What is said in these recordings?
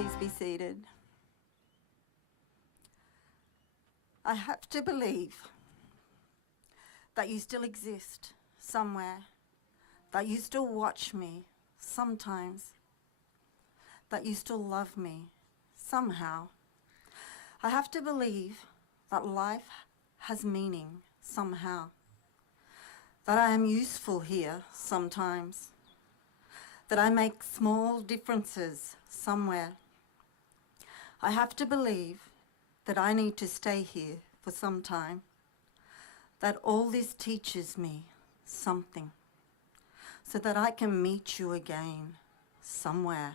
Please be seated. I have to believe that you still exist somewhere, that you still watch me sometimes, that you still love me somehow. I have to believe that life has meaning somehow, that I am useful here sometimes, that I make small differences somewhere. I have to believe that I need to stay here for some time, that all this teaches me something, so that I can meet you again somewhere.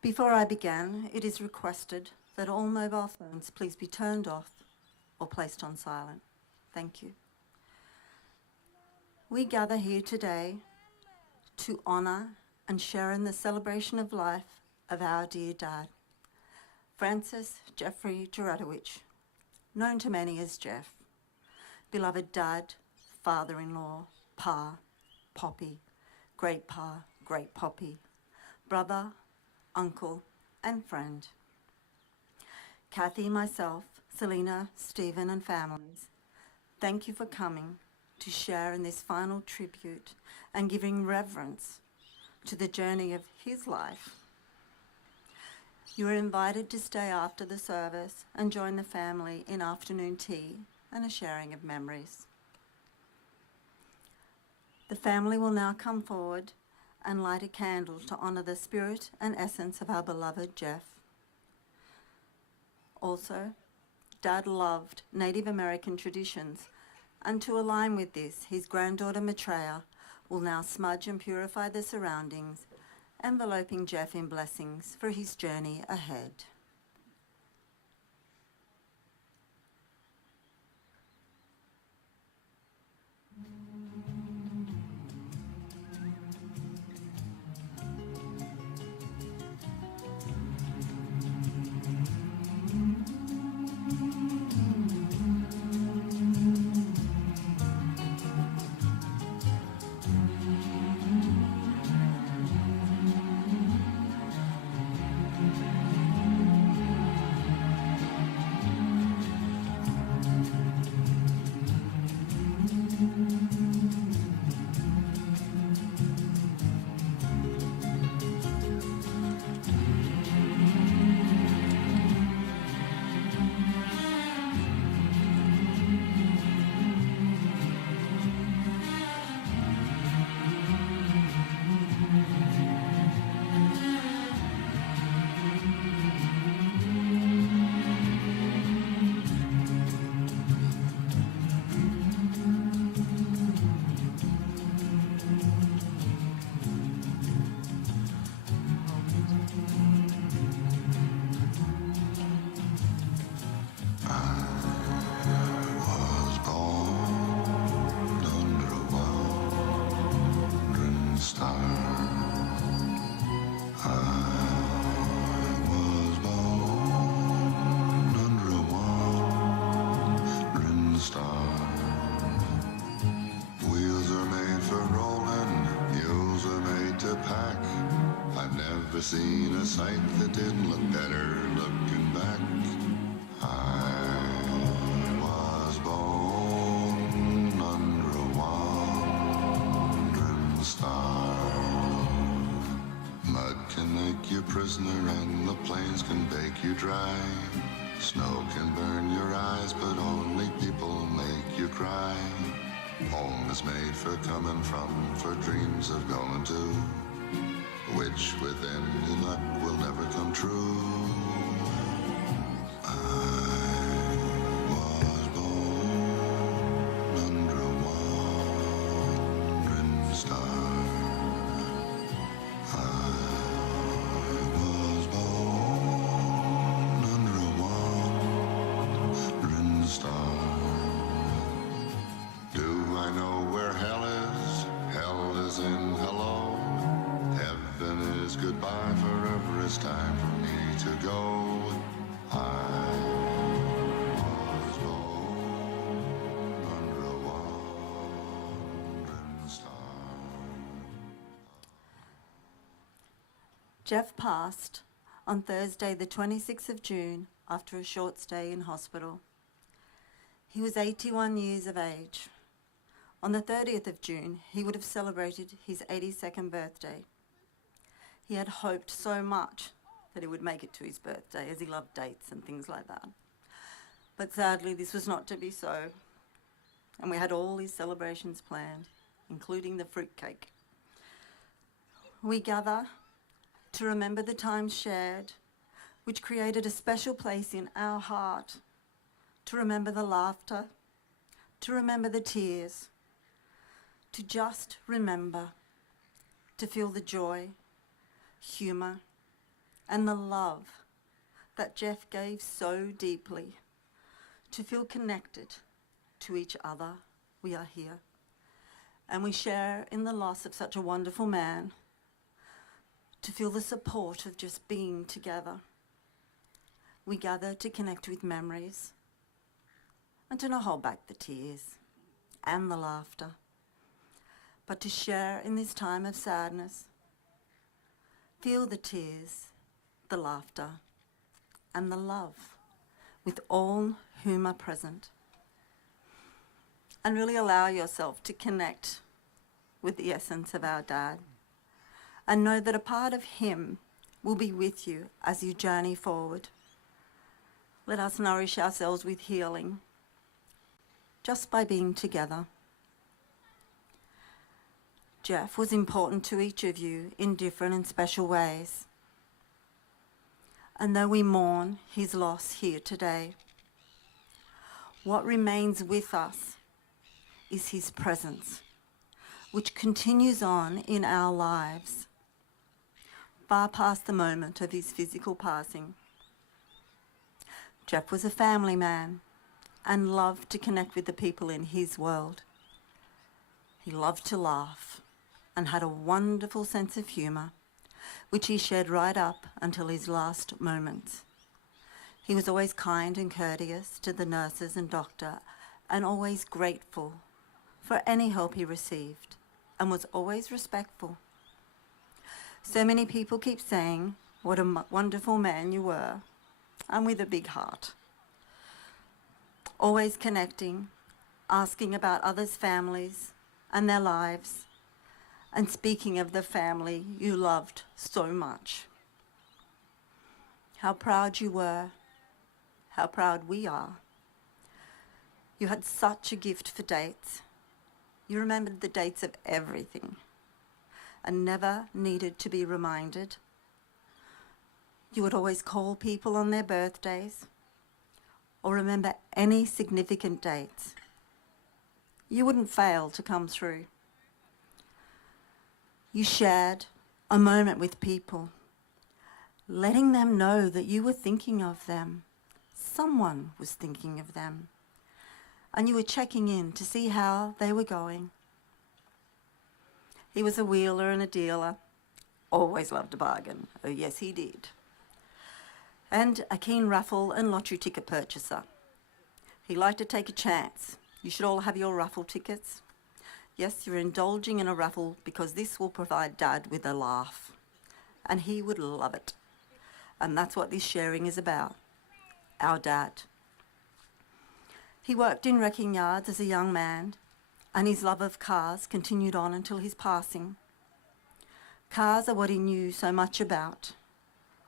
Before I begin, it is requested that all mobile phones please be turned off or placed on silent. Thank you. We gather here today to honour and share in the celebration of life of our dear Dad, Francis Jeffrey Juratowitch, known to many as Geoff, beloved Dad, father-in-law, Pa, Poppy, great Pa, great Poppy, brother, uncle and friend. Kathy, myself, Selina, Stephen and families, thank you for coming to share in this final tribute and giving reverence to the journey of his life. You are invited to stay after the service and join the family in afternoon tea and a sharing of memories. The family will now come forward and light a candle to honour the spirit and essence of our beloved Geoff. Also, Dad loved Native American traditions, and to align with this, his granddaughter Maitreyah will now smudge and purify the surroundings, enveloping Geoff in blessings for his journey ahead. Seen a sight that didn't look better looking back. I was born under a wandering star. Mud can make you prisoner and the plains can bake you dry. Snow can burn your eyes, but only people make you cry. Home is made for coming from, for dreams of going to, which with any luck will never come true. I was born under a wandering star. I was born under a wandering star. Do I know where hell is? Hell is in hello. Heaven is goodbye, forever it's time for me to go. I was born under a wandering star. Geoff passed on Thursday the 26th of June after a short stay in hospital. He was 81 years of age. On the 30th of June, he would have celebrated his 82nd birthday. He had hoped so much that he would make it to his birthday, as he loved dates and things like that. But sadly, this was not to be so. And we had all his celebrations planned, including the fruitcake. We gather to remember the times shared, which created a special place in our heart, to remember the laughter, to remember the tears, to just remember, to feel the joy, humour, and the love that Geoff gave so deeply, to feel connected to each other. We are here, and we share in the loss of such a wonderful man, to feel the support of just being together. We gather to connect with memories and to not hold back the tears and the laughter, but to share in this time of sadness, feel the tears, the laughter, and the love with all whom are present, and really allow yourself to connect with the essence of our Dad, and know that a part of him will be with you as you journey forward. Let us nourish ourselves with healing just by being together. Geoff was important to each of you in different and special ways. And though we mourn his loss here today, what remains with us is his presence, which continues on in our lives, far past the moment of his physical passing. Geoff was a family man and loved to connect with the people in his world. He loved to laugh and had a wonderful sense of humour, which he shared right up until his last moments. He was always kind and courteous to the nurses and doctor, and always grateful for any help he received, and was always respectful. So many people keep saying what a wonderful man you were, and with a big heart. Always connecting, asking about others' families and their lives, and speaking of the family you loved so much. How proud you were, how proud we are. You had such a gift for dates. You remembered the dates of everything and never needed to be reminded. You would always call people on their birthdays or remember any significant dates. You wouldn't fail to come through. You shared a moment with people, letting them know that you were thinking of them. Someone was thinking of them. And you were checking in to see how they were going. He was a wheeler and a dealer, always loved a bargain. Oh yes, he did. And a keen raffle and lottery ticket purchaser. He liked to take a chance. You should all have your raffle tickets. Yes, you're indulging in a raffle because this will provide Dad with a laugh. And he would love it. And that's what this sharing is about. Our Dad. He worked in wrecking yards as a young man, and his love of cars continued on until his passing. Cars are what he knew so much about.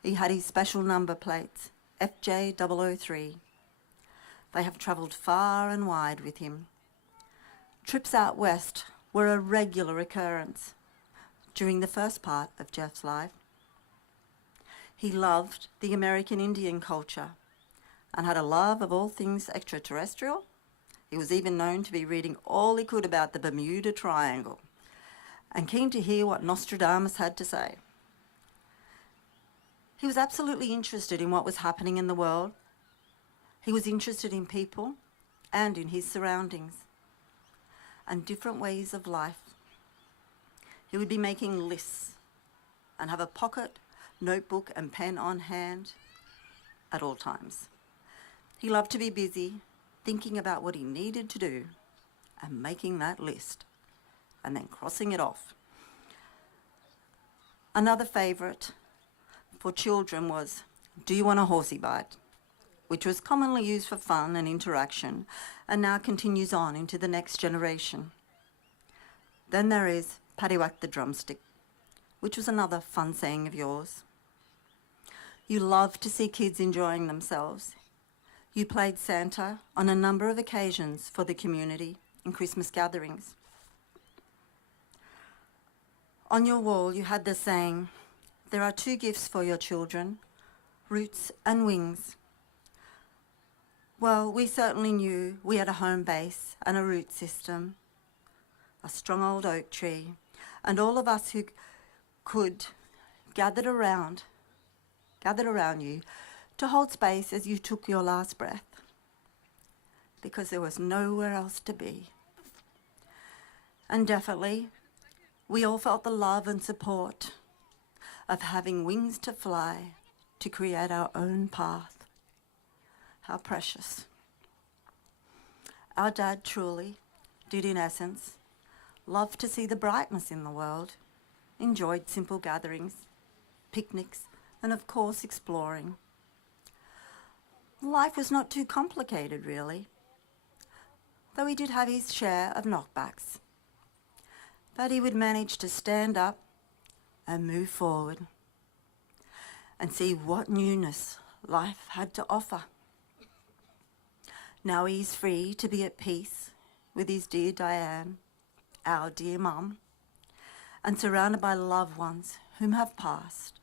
He had his special number plates, FJ003. They have travelled far and wide with him. Trips out west were a regular occurrence during the first part of Geoff's life. He loved the American Indian culture and had a love of all things extraterrestrial. He was even known to be reading all he could about the Bermuda Triangle and keen to hear what Nostradamus had to say. He was absolutely interested in what was happening in the world. He was interested in people and in his surroundings and different ways of life. He would be making lists and have a pocket, notebook and pen on hand at all times. He loved to be busy, thinking about what he needed to do and making that list and then crossing it off. Another favourite for children was, "Do you want a horsey bite?" which was commonly used for fun and interaction, and now continues on into the next generation. Then there is "Paddywhack the drumstick," which was another fun saying of yours. You love to see kids enjoying themselves. You played Santa on a number of occasions for the community in Christmas gatherings. On your wall you had the saying, "There are two gifts for your children, roots and wings." Well, we certainly knew we had a home base and a root system, a strong old oak tree, and all of us who could gathered around you to hold space as you took your last breath, because there was nowhere else to be. And definitely, we all felt the love and support of having wings to fly to create our own path. How precious. Our dad truly did, in essence, love to see the brightness in the world, enjoyed simple gatherings, picnics, and of course exploring. Life was not too complicated, really, though he did have his share of knockbacks. But he would manage to stand up and move forward and see what newness life had to offer. Now he's free to be at peace with his dear Diane, our dear mum, and surrounded by loved ones whom have passed.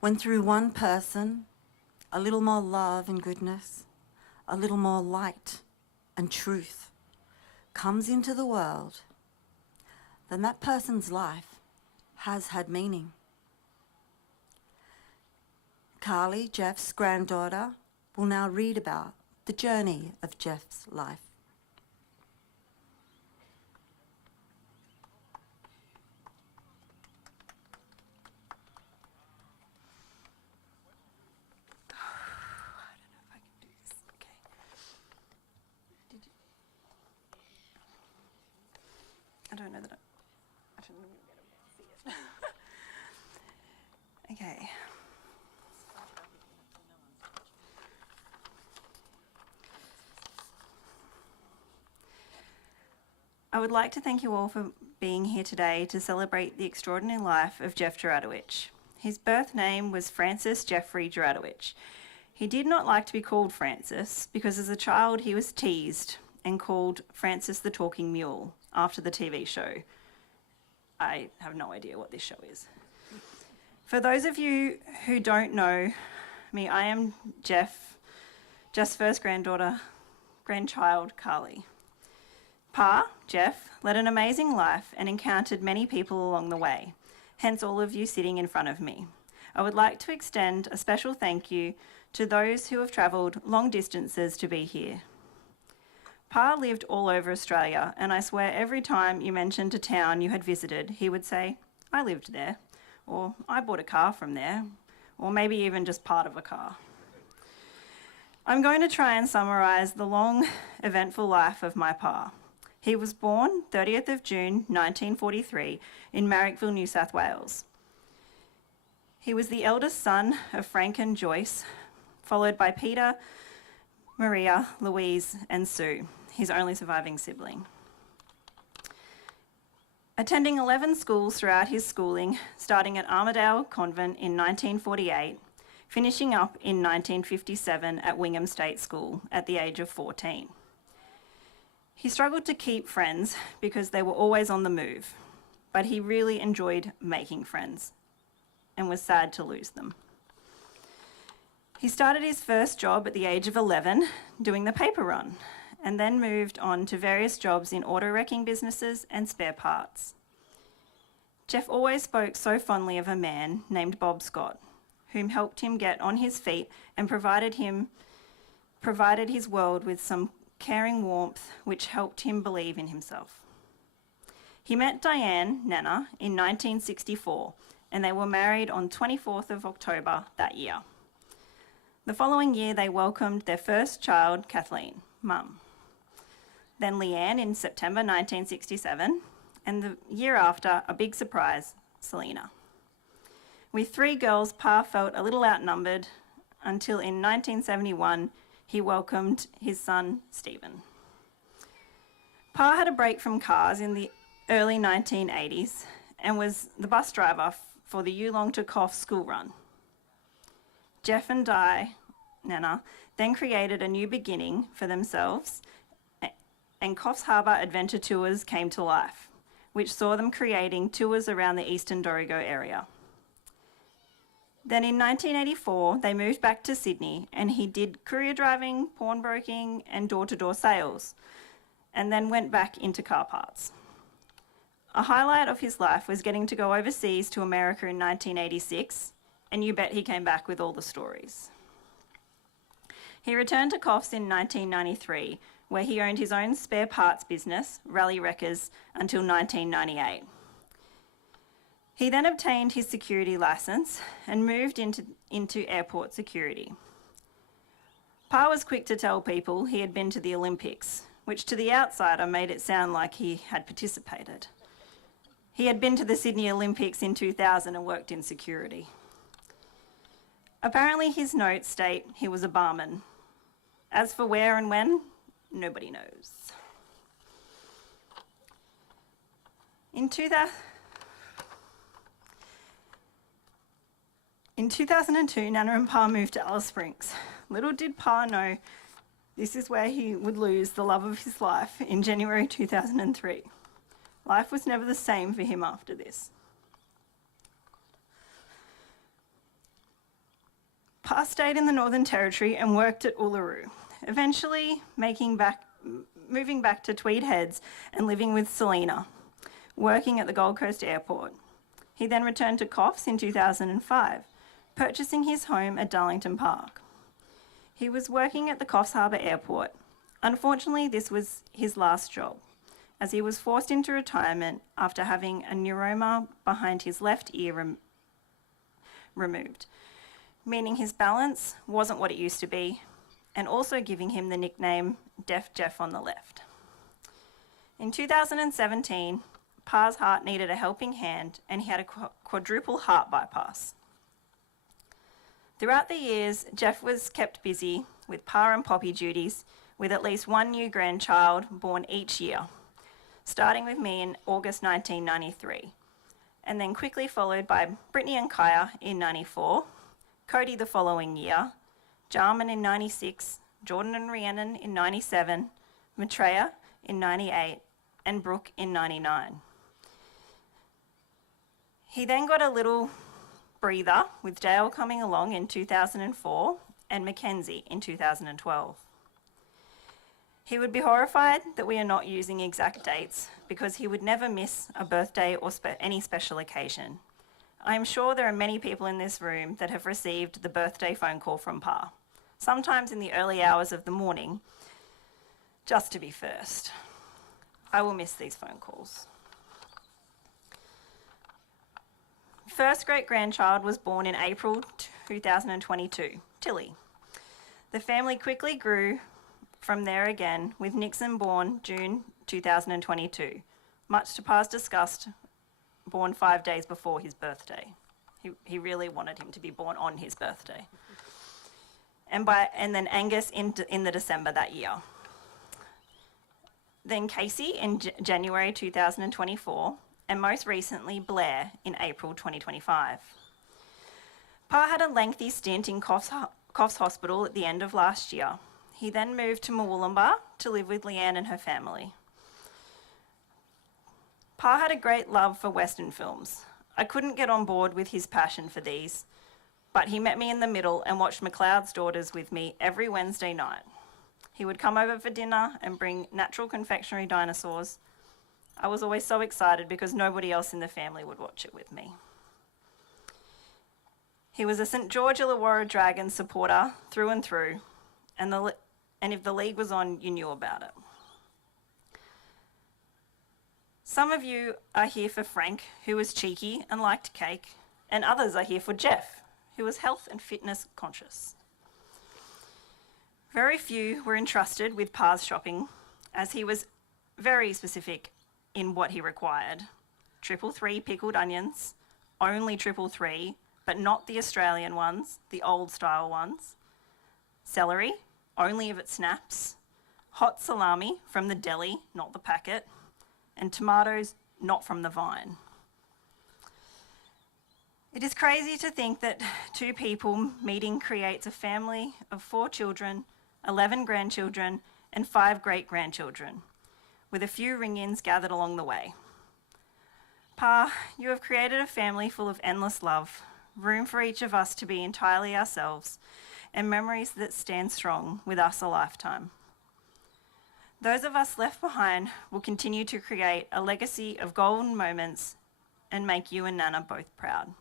When through one person, a little more love and goodness, a little more light and truth comes into the world, then that person's life has had meaning. Karlie, Geoff's granddaughter, will now read about the journey of Geoff's life. I don't know that I don't know if I'm going to see it. Okay. I would like to thank you all for being here today to celebrate the extraordinary life of Geoff Juratowitch. His birth name was Francis Jeffrey Juratowitch. He did not like to be called Francis because as a child he was teased and called Francis the Talking Mule after the TV show. I have no idea what this show is. For those of you who don't know me, I am Geoff's first grandchild, Karlie. Pa, Geoff, led an amazing life and encountered many people along the way, hence all of you sitting in front of me. I would like to extend a special thank you to those who have travelled long distances to be here. Pa lived all over Australia, and I swear every time you mentioned a town you had visited, he would say, "I lived there," or "I bought a car from there," or maybe even just part of a car. I'm going to try and summarise the long, eventful life of my pa. He was born 30th of June 1943 in Marrickville, New South Wales. He was the eldest son of Frank and Joyce, followed by Peter, Maria, Louise and Sue, his only surviving sibling. Attending 11 schools throughout his schooling, starting at Armadale Convent in 1948, finishing up in 1957 at Wingham State School at the age of 14. He struggled to keep friends because they were always on the move, but he really enjoyed making friends and was sad to lose them. He started his first job at the age of 11 doing the paper run and then moved on to various jobs in auto wrecking businesses and spare parts. Geoff always spoke so fondly of a man named Bob Scott, whom helped him get on his feet and provided his world with some caring warmth which helped him believe in himself. He met Diane, Nana, in 1964 and they were married on 24th of October that year. The following year they welcomed their first child, Kathleen, Mum. Then Leanne in September 1967 and the year after, a big surprise, Selina. With 3 girls, Pa felt a little outnumbered until in 1971 he welcomed his son, Stephen. Pa had a break from cars in the early 1980s and was the bus driver for the Yulong to Coffs school run. Geoff and Nana then created a new beginning for themselves, and Coffs Harbour Adventure Tours came to life, which saw them creating tours around the eastern Dorrigo area. Then in 1984, they moved back to Sydney and he did courier driving, pawnbroking and door-to-door sales, and then went back into car parts. A highlight of his life was getting to go overseas to America in 1986, and you bet he came back with all the stories. He returned to Coffs in 1993, where he owned his own spare parts business, Rally Wreckers, until 1998. He then obtained his security licence and moved into airport security. Pa was quick to tell people he had been to the Olympics, which to the outsider made it sound like he had participated. He had been to the Sydney Olympics in 2000 and worked in security. Apparently his notes state he was a barman. As for where and when, nobody knows. In 2002, Nana and Pa moved to Alice Springs. Little did Pa know this is where he would lose the love of his life in January 2003. Life was never the same for him after this. Pa stayed in the Northern Territory and worked at Uluru, eventually moving back to Tweed Heads and living with Selina, working at the Gold Coast Airport. He then returned to Coffs in 2005, purchasing his home at Darlington Park. He was working at the Coffs Harbour Airport. Unfortunately, this was his last job, as he was forced into retirement after having a neuroma behind his left ear removed, meaning his balance wasn't what it used to be, and also giving him the nickname Deaf Geoff on the left. In 2017, Pa's heart needed a helping hand and he had a quadruple heart bypass. Throughout the years, Geoff was kept busy with Pa and Poppy duties, with at least one new grandchild born each year, starting with me in August 1993, and then quickly followed by Brittney and Kayah in 94, Cody the following year, Jarmahn in 96, Jordan and Rhiannon in 97, Maitreyah in 98, and Brooke in 99. He then got a little breather with Dale coming along in 2004 and Makenzie in 2012. He would be horrified that we are not using exact dates because he would never miss a birthday or any special occasion. I am sure there are many people in this room that have received the birthday phone call from Pa, sometimes in the early hours of the morning, just to be first. I will miss these phone calls. First great-grandchild was born in April 2022, Tilley. The family quickly grew from there again, with Nixon born June 2022, much to Pa's disgust, born 5 days before his birthday. He really wanted him to be born on his birthday. And then Angus in the December that year. Then Casey in January 2024, and most recently Blair in April 2025. Pa had a lengthy stint in Coffs Hospital at the end of last year. He then moved to Murwillumbah to live with Leanne and her family. Pa had a great love for Western films. I couldn't get on board with his passion for these, but he met me in the middle and watched McLeod's Daughters with me every Wednesday night. He would come over for dinner and bring natural confectionery dinosaurs. I was always so excited because nobody else in the family would watch it with me. He was a St George Illawarra Dragons supporter through and through, and if the league was on, you knew about it. Some of you are here for Frank, who was cheeky and liked cake, and others are here for Geoff, who was health and fitness conscious. Very few were entrusted with Pa's shopping, as he was very specific in what he required. 333 pickled onions, only 333, but not the Australian ones, the old style ones. Celery, only if it snaps. Hot salami from the deli, not the packet. And tomatoes, not from the vine. It is crazy to think that two people meeting creates a family of 4 children, 11 grandchildren, and 5 great-grandchildren, with a few ring-ins gathered along the way. Pa, you have created a family full of endless love, room for each of us to be entirely ourselves, and memories that stand strong with us a lifetime. Those of us left behind will continue to create a legacy of golden moments and make you and Nana both proud.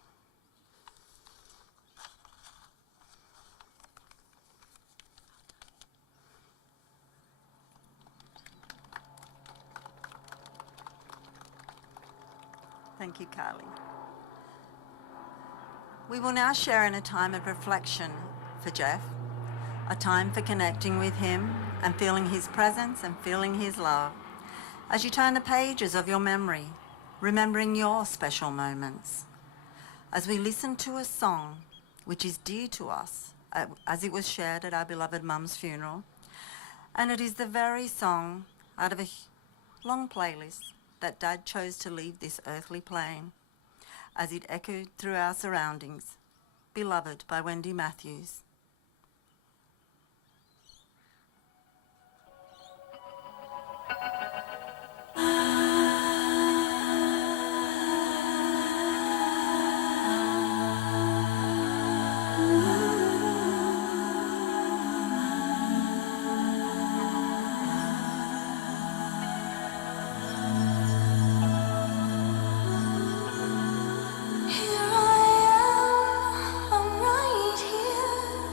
Thank you, Karlie. We will now share in a time of reflection for Geoff, a time for connecting with him and feeling his presence and feeling his love. As you turn the pages of your memory, remembering your special moments. As we listen to a song which is dear to us, as it was shared at our beloved mum's funeral, and it is the very song out of a long playlist that Dad chose to leave this earthly plane, as it echoed through our surroundings, Beloved by Wendy Matthews. Here I am, I'm right here.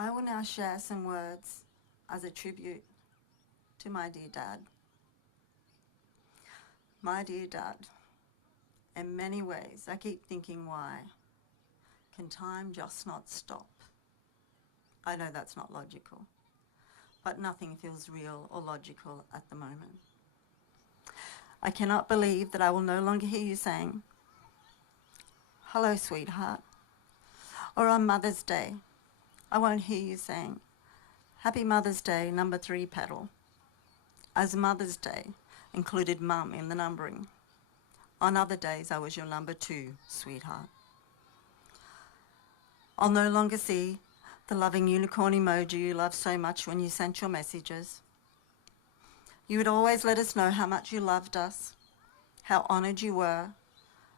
I will now share some words as a tribute to my dear dad. My dear dad, in many ways, I keep thinking, why? Can time just not stop? I know that's not logical, but nothing feels real or logical at the moment. I cannot believe that I will no longer hear you saying, "Hello, sweetheart," or on Mother's Day, I won't hear you saying, "Happy Mother's Day, number 3 pedal," as Mother's Day included Mum in the numbering. On other days, I was your number 2, sweetheart. I'll no longer see the loving unicorn emoji you loved so much when you sent your messages. You would always let us know how much you loved us, how honoured you were,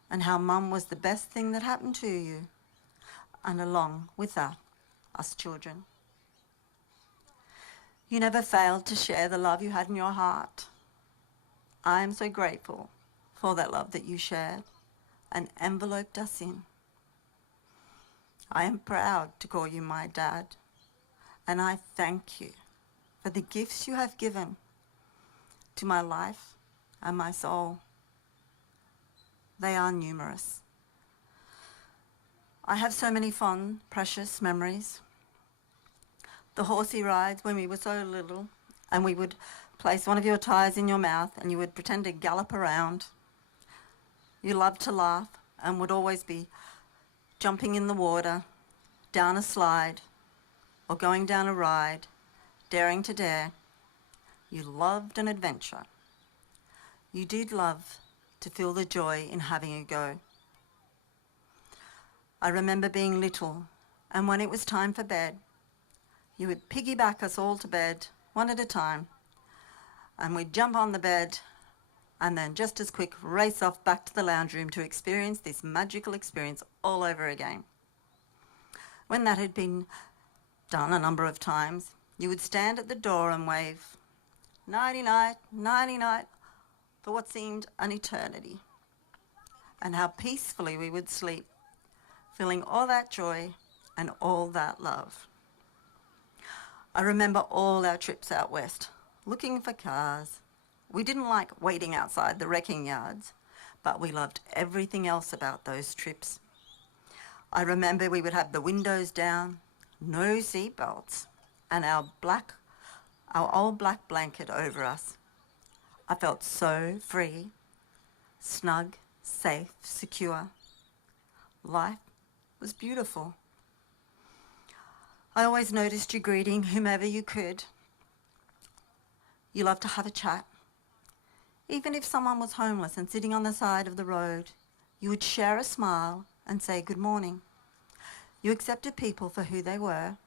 and how Mum was the best thing that happened to you, and along with that, us children. You never failed to share the love you had in your heart. I am so grateful for that love that you shared and enveloped us in. I am proud to call you my dad, and I thank you for the gifts you have given to my life and my soul. They are numerous. I have so many fond, precious memories. The horsey rides when we were so little, and we would place one of your tyres in your mouth and you would pretend to gallop around. You loved to laugh and would always be jumping in the water, down a slide, or going down a ride, daring to dare. You loved an adventure. You did love to feel the joy in having a go. I remember being little, and when it was time for bed, you would piggyback us all to bed, one at a time, and we'd jump on the bed and then just as quick race off back to the lounge room to experience this magical experience all over again. When that had been done a number of times, you would stand at the door and wave, "Nighty-night, nighty-night," for what seemed an eternity, and how peacefully we would sleep, feeling all that joy and all that love. I remember all our trips out west, looking for cars. We didn't like waiting outside the wrecking yards, but we loved everything else about those trips. I remember we would have the windows down, no seat belts, and our old black blanket over us. I felt so free, snug, safe, secure. Life was beautiful. I always noticed you greeting whomever you could. You loved to have a chat. Even if someone was homeless and sitting on the side of the road, you would share a smile and say good morning. You accepted people for who they were.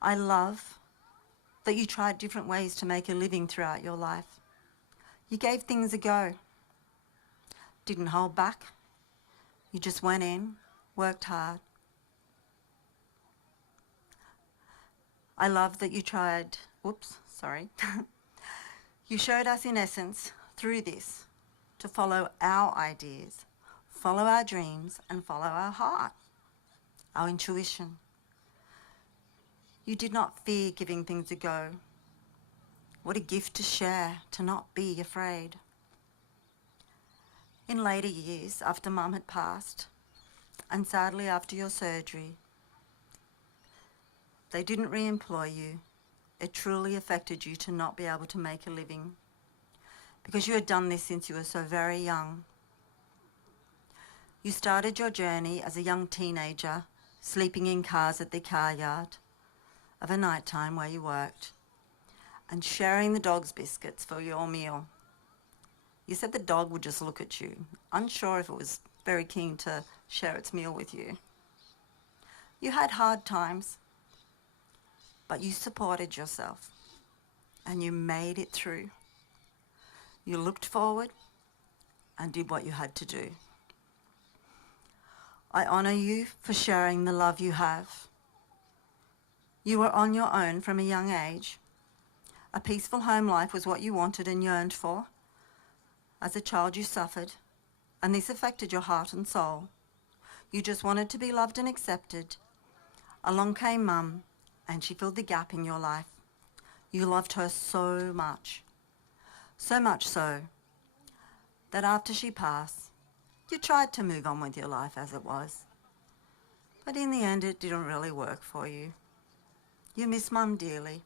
I love that you tried different ways to make a living throughout your life. You gave things a go. Didn't hold back. You just went in, worked hard. I love that you tried, you showed us in essence through this to follow our ideas, follow our dreams and follow our heart, our intuition. You did not fear giving things a go. What a gift to share, to not be afraid. In later years, after Mum had passed, and sadly after your surgery, they didn't re-employ you. It truly affected you to not be able to make a living because you had done this since you were so very young. You started your journey as a young teenager, sleeping in cars at the car yard of a night time where you worked and sharing the dog's biscuits for your meal. You said the dog would just look at you, unsure if it was very keen to share its meal with you. You had hard times, but you supported yourself and you made it through. You looked forward and did what you had to do. I honour you for sharing the love you have. You were on your own from a young age. A peaceful home life was what you wanted and yearned for. As a child you suffered, and this affected your heart and soul. You just wanted to be loved and accepted. Along came Mum, and she filled the gap in your life. You loved her so much so that after she passed, you tried to move on with your life as it was. But in the end, it didn't really work for you. You miss Mum dearly.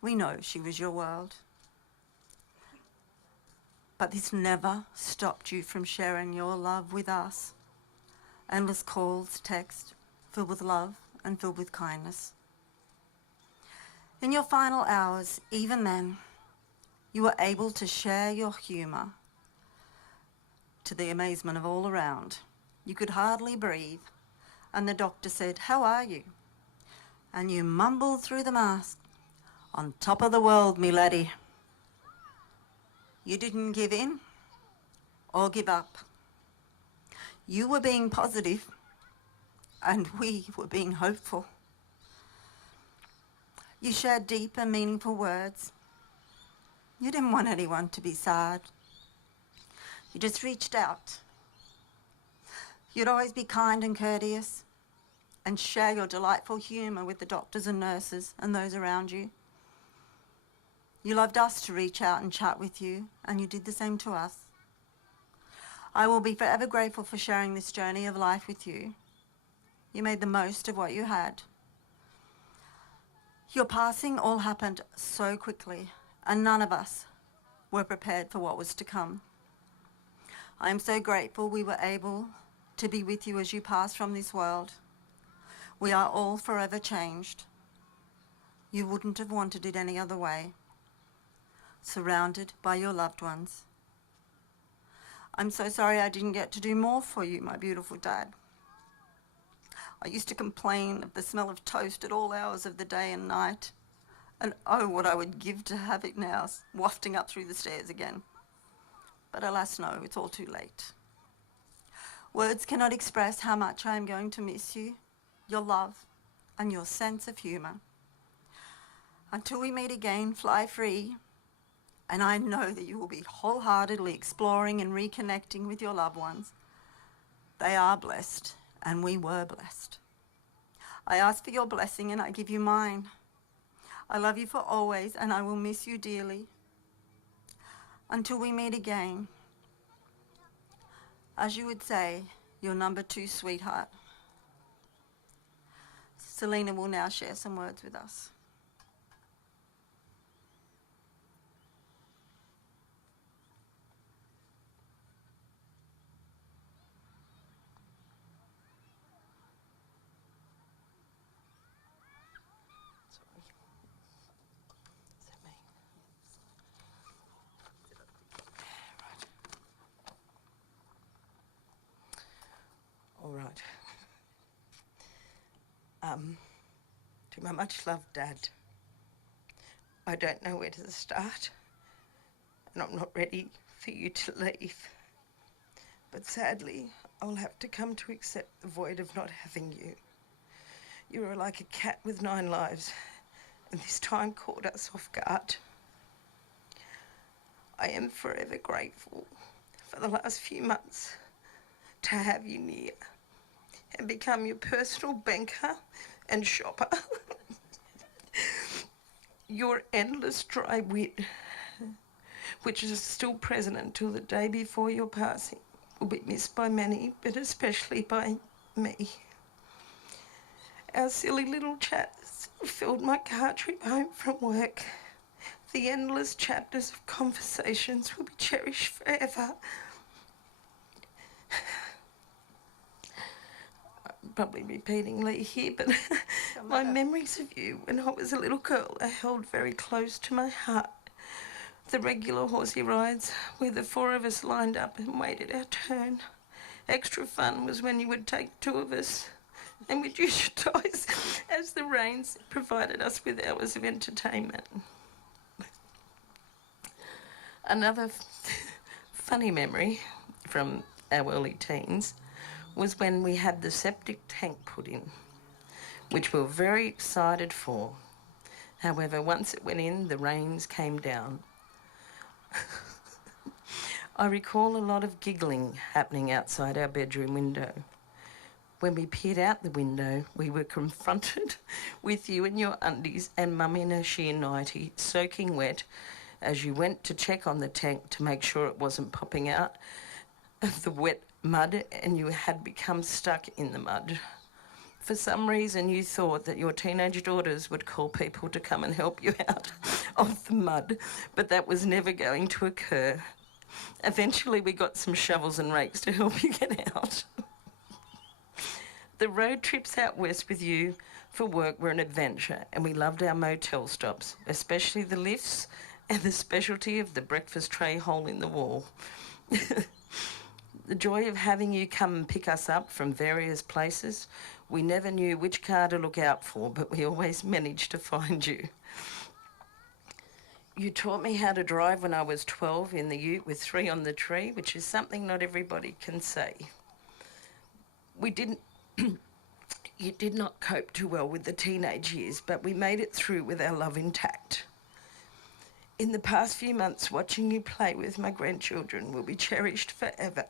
We know she was your world. But this never stopped you from sharing your love with us. Endless calls, texts, filled with love and filled with kindness. In your final hours, even then, you were able to share your humour to the amazement of all around. You could hardly breathe, and the doctor said, "How are you?" And you mumbled through the mask, "On top of the world, me laddie." You didn't give in or give up. You were being positive, and we were being hopeful. You shared deep and meaningful words. You didn't want anyone to be sad. You just reached out. You'd always be kind and courteous and share your delightful humour with the doctors and nurses and those around you. You loved us to reach out and chat with you, and you did the same to us. I will be forever grateful for sharing this journey of life with you. You made the most of what you had. Your passing all happened so quickly, and none of us were prepared for what was to come. I am so grateful we were able to be with you as you passed from this world. We are all forever changed. You wouldn't have wanted it any other way, surrounded by your loved ones. I'm so sorry I didn't get to do more for you, my beautiful Dad. I used to complain of the smell of toast at all hours of the day and night, and oh, what I would give to have it now wafting up through the stairs again. But alas, no, it's all too late. Words cannot express how much I am going to miss you, your love, and your sense of humour. Until we meet again, fly free, and I know that you will be wholeheartedly exploring and reconnecting with your loved ones. They are blessed, and we were blessed. I ask for your blessing, and I give you mine. I love you for always, and I will miss you dearly. Until we meet again, as you would say, your number 2 sweetheart. Selina will now share some words with us. All right. To my much loved Dad, I don't know where to start, and I'm not ready for you to leave. But sadly, I'll have to come to accept the void of not having you. You are like a cat with 9 lives, and this time caught us off guard. I am forever grateful for the last few months to have you near and become your personal banker and shopper. Your endless dry wit, which is still present until the day before your passing, will be missed by many, but especially by me. Our silly little chats filled my car trip home from work. The endless chapters of conversations will be cherished forever. I'm probably repeating Lee here, but my memories of you when I was a little girl are held very close to my heart. The regular horsey rides where the 4 of us lined up and waited our turn. Extra fun was when you would take 2 of us and we'd use your toys as the reins provided us with hours of entertainment. Another funny memory from our early teens was when we had the septic tank put in, which we were very excited for. However, once it went in, the rains came down. I recall a lot of giggling happening outside our bedroom window. When we peered out the window, we were confronted with you in your undies and Mum in her sheer nightie, soaking wet, as you went to check on the tank to make sure it wasn't popping out of the wet mud and you had become stuck in the mud. For some reason, you thought that your teenage daughters would call people to come and help you out of the mud, but that was never going to occur. Eventually, we got some shovels and rakes to help you get out. The road trips out west with you for work were an adventure, and we loved our motel stops, especially the lifts and the specialty of the breakfast tray hole in the wall. The joy of having you come and pick us up from various places. We never knew which car to look out for, but we always managed to find you. You taught me how to drive when I was 12 in the ute with 3 on the tree, which is something not everybody can say. You did not cope too well with the teenage years, but we made it through with our love intact. In the past few months, watching you play with my grandchildren will be cherished forever.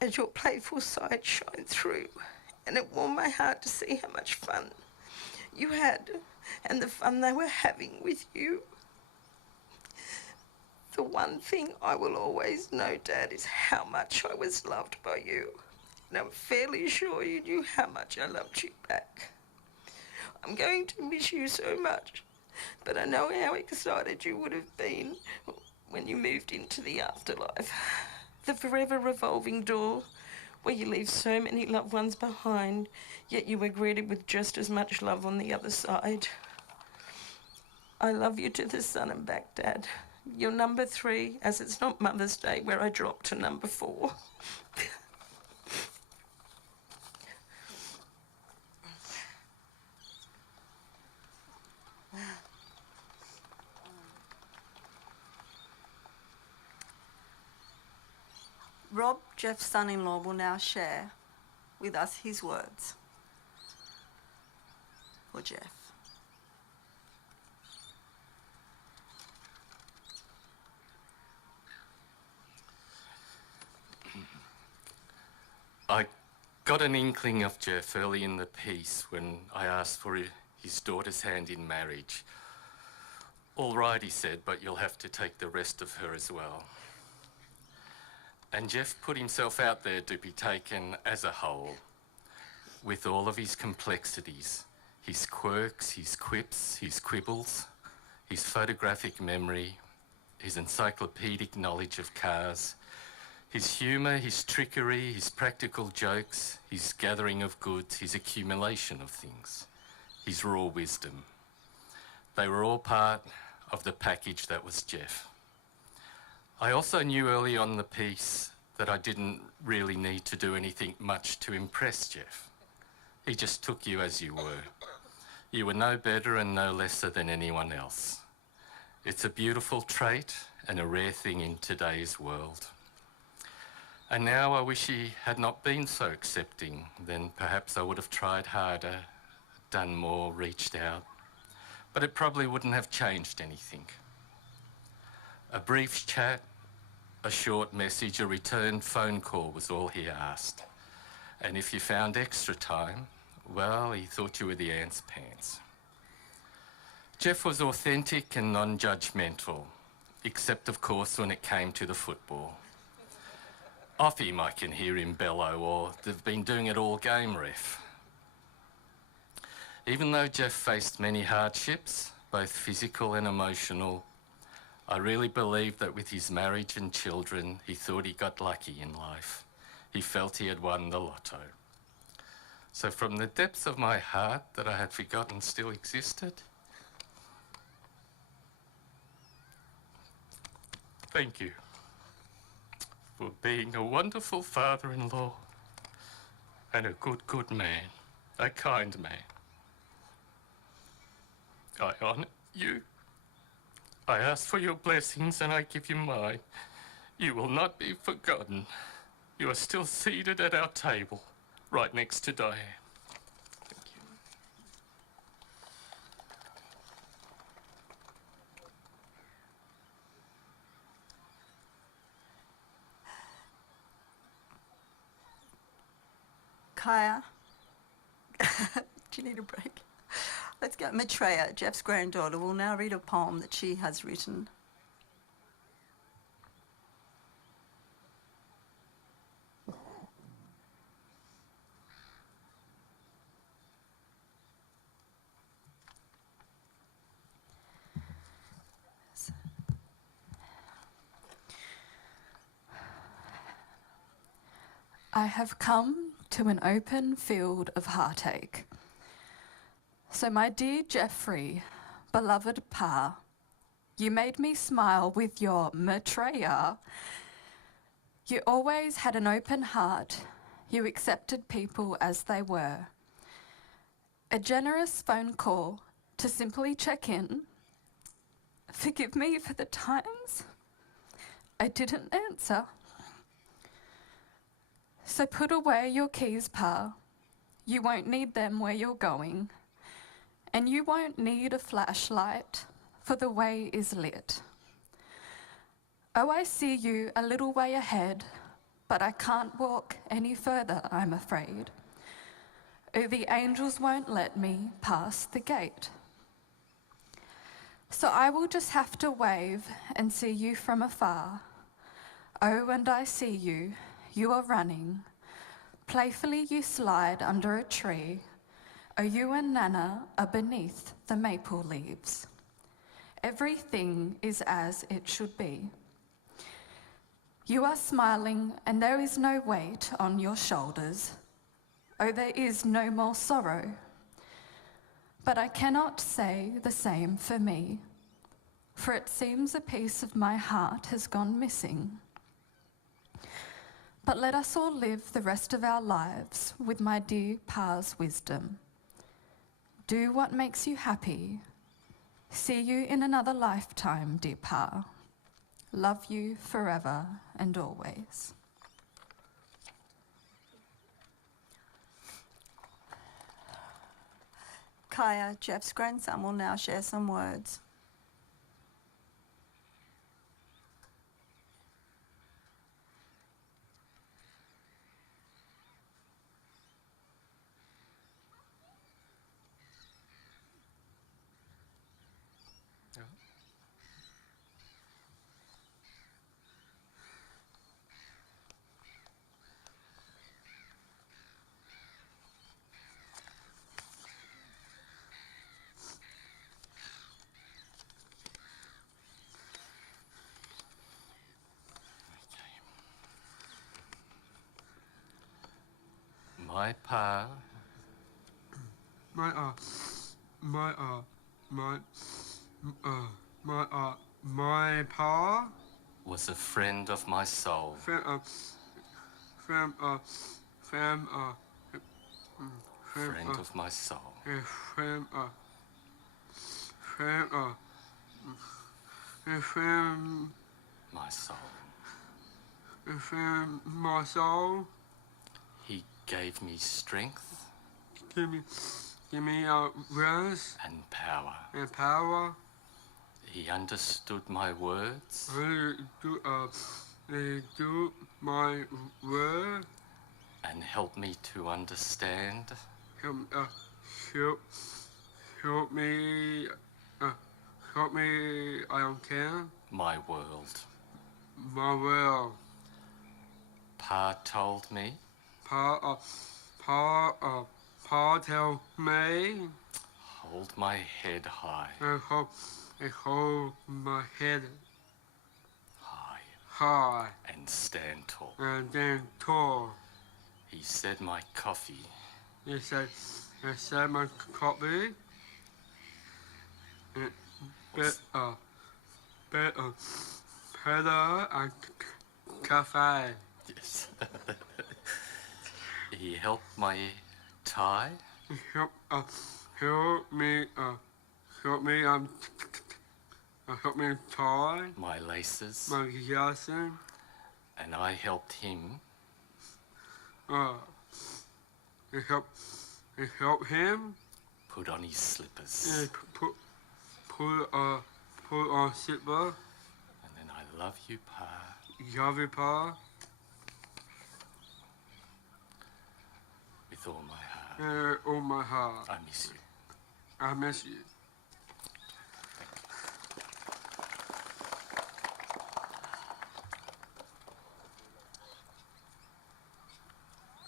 As your playful side shone through, and it warmed my heart to see how much fun you had and the fun they were having with you. The one thing I will always know, Dad, is how much I was loved by you. And I'm fairly sure you knew how much I loved you back. I'm going to miss you so much, but I know how excited you would have been when you moved into the afterlife. The forever revolving door where you leave so many loved ones behind, yet you were greeted with just as much love on the other side. I love you to the sun and back, Dad. You're number 3, as it's not Mother's Day, where I dropped to number 4. Rob, Geoff's son-in-law, will now share with us his words for Geoff. I got an inkling of Geoff early in the piece when I asked for his daughter's hand in marriage. All right, he said, but you'll have to take the rest of her as well. And Geoff put himself out there to be taken as a whole, with all of his complexities, his quirks, his quips, his quibbles, his photographic memory, his encyclopedic knowledge of cars, his humour, his trickery, his practical jokes, his gathering of goods, his accumulation of things, his raw wisdom. They were all part of the package that was Geoff. I also knew early on in the piece that I didn't really need to do anything much to impress Geoff. He just took you as you were. You were no better and no lesser than anyone else. It's a beautiful trait and a rare thing in today's world. And now I wish he had not been so accepting. Then perhaps I would have tried harder, done more, reached out. But it probably wouldn't have changed anything. A brief chat, a short message, a returned phone call was all he asked. And if you found extra time, well, he thought you were the ant's pants. Geoff was authentic and non-judgmental, except of course when it came to the football. Off him I can hear him bellow, or they've been doing it all game, ref. Even though Geoff faced many hardships, both physical and emotional, I really believe that with his marriage and children, he thought he got lucky in life. He felt he had won the lotto. So from the depths of my heart that I had forgotten still existed, thank you for being a wonderful father-in-law and a good man, a kind man. I honour you. I ask for your blessings and I give you mine. You will not be forgotten. You are still seated at our table, right next to Diane. Thank you. Kayah, do you need a break? Let's go. Maitreyah, Geoff's granddaughter, will now read a poem that she has written. I have come to an open field of heartache. So my dear Geoffrey, beloved Pa, you made me smile with your Maitreyah. You always had an open heart. You accepted people as they were. A generous phone call to simply check in. Forgive me for the times I didn't answer. So put away your keys, Pa. You won't need them where you're going. And you won't need a flashlight, for the way is lit. Oh, I see you a little way ahead, but I can't walk any further, I'm afraid. Oh, the angels won't let me pass the gate. So I will just have to wave and see you from afar. Oh, and I see you. You are running. Playfully you slide under a tree. Oh, you and Nana are beneath the maple leaves. Everything is as it should be. You are smiling and there is no weight on your shoulders. Oh, there is no more sorrow. But I cannot say the same for me, for it seems a piece of my heart has gone missing. But let us all live the rest of our lives with my dear Pa's wisdom. Do what makes you happy. See you in another lifetime, dear Pa. Love you forever and always. Kayah, Geoff's grandson, will now share some words. My Pa my pa, was a friend of my soul. friend Friend of my soul. friend My soul. my soul. He gave me strength Give me rest and power. and power. He understood my words Do my word. and helped me to understand Help me. I don't care. my world. My will. Pa told me Pa tell me. hold my head high. I hold my head High high and stand tall. and then tall. He said my coffee He said my copy. Better and cafe. yes. He helped my tie Help me help me tie my laces my Yasin. and I helped him Help him. put on his slippers. And put on slipper. And then I love you, Pa. Yavi pa. With all my heart. I miss you. I miss you.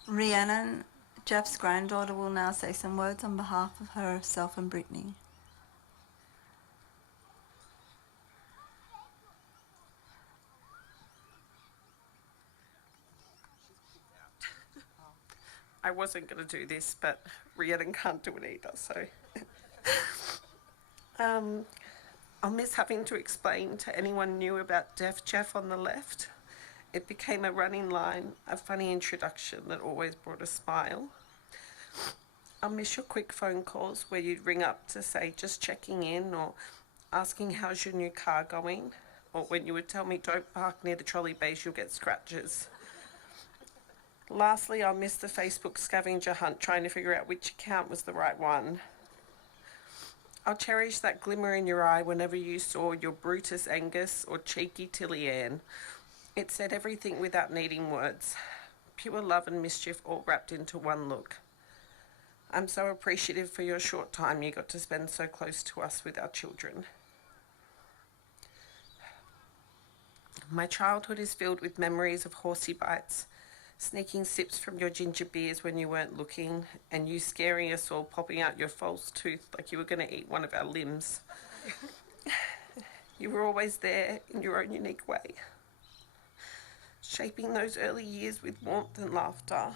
Rhiannon, Geoff's granddaughter, will now say some words on behalf of herself and Brittney. I wasn't going to do this, but Rhiannon can't do it either, so... I'll miss having to explain to anyone new about Deaf Geoff on the left. It became a running line, a funny introduction that always brought a smile. I'll miss your quick phone calls where you'd ring up to say just checking in or asking how's your new car going, or when you would tell me don't park near the trolley base, you'll get scratches. Lastly, I'll miss the Facebook scavenger hunt trying to figure out which account was the right one. I'll cherish that glimmer in your eye whenever you saw your Brutus Angus or cheeky Tilley Ann. It said everything without needing words. Pure love and mischief all wrapped into one look. I'm so appreciative for your short time you got to spend so close to us with our children. My childhood is filled with memories of horsey bites, sneaking sips from your ginger beers when you weren't looking, and you scaring us all, popping out your false tooth like you were going to eat one of our limbs. You were always there in your own unique way, shaping those early years with warmth and laughter.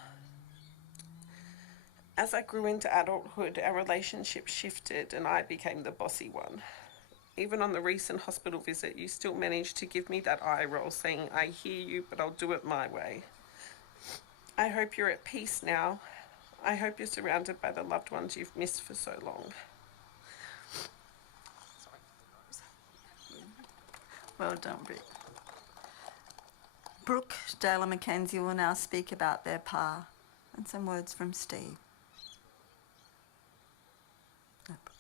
As I grew into adulthood, our relationship shifted and I became the bossy one. Even on the recent hospital visit, you still managed to give me that eye roll saying, I hear you, but I'll do it my way. I hope you're at peace now. I hope you're surrounded by the loved ones you've missed for so long. Well done, Britt. Brooke, Dale and Makenzie will now speak about their pa and some words from Steve. No, Brooke.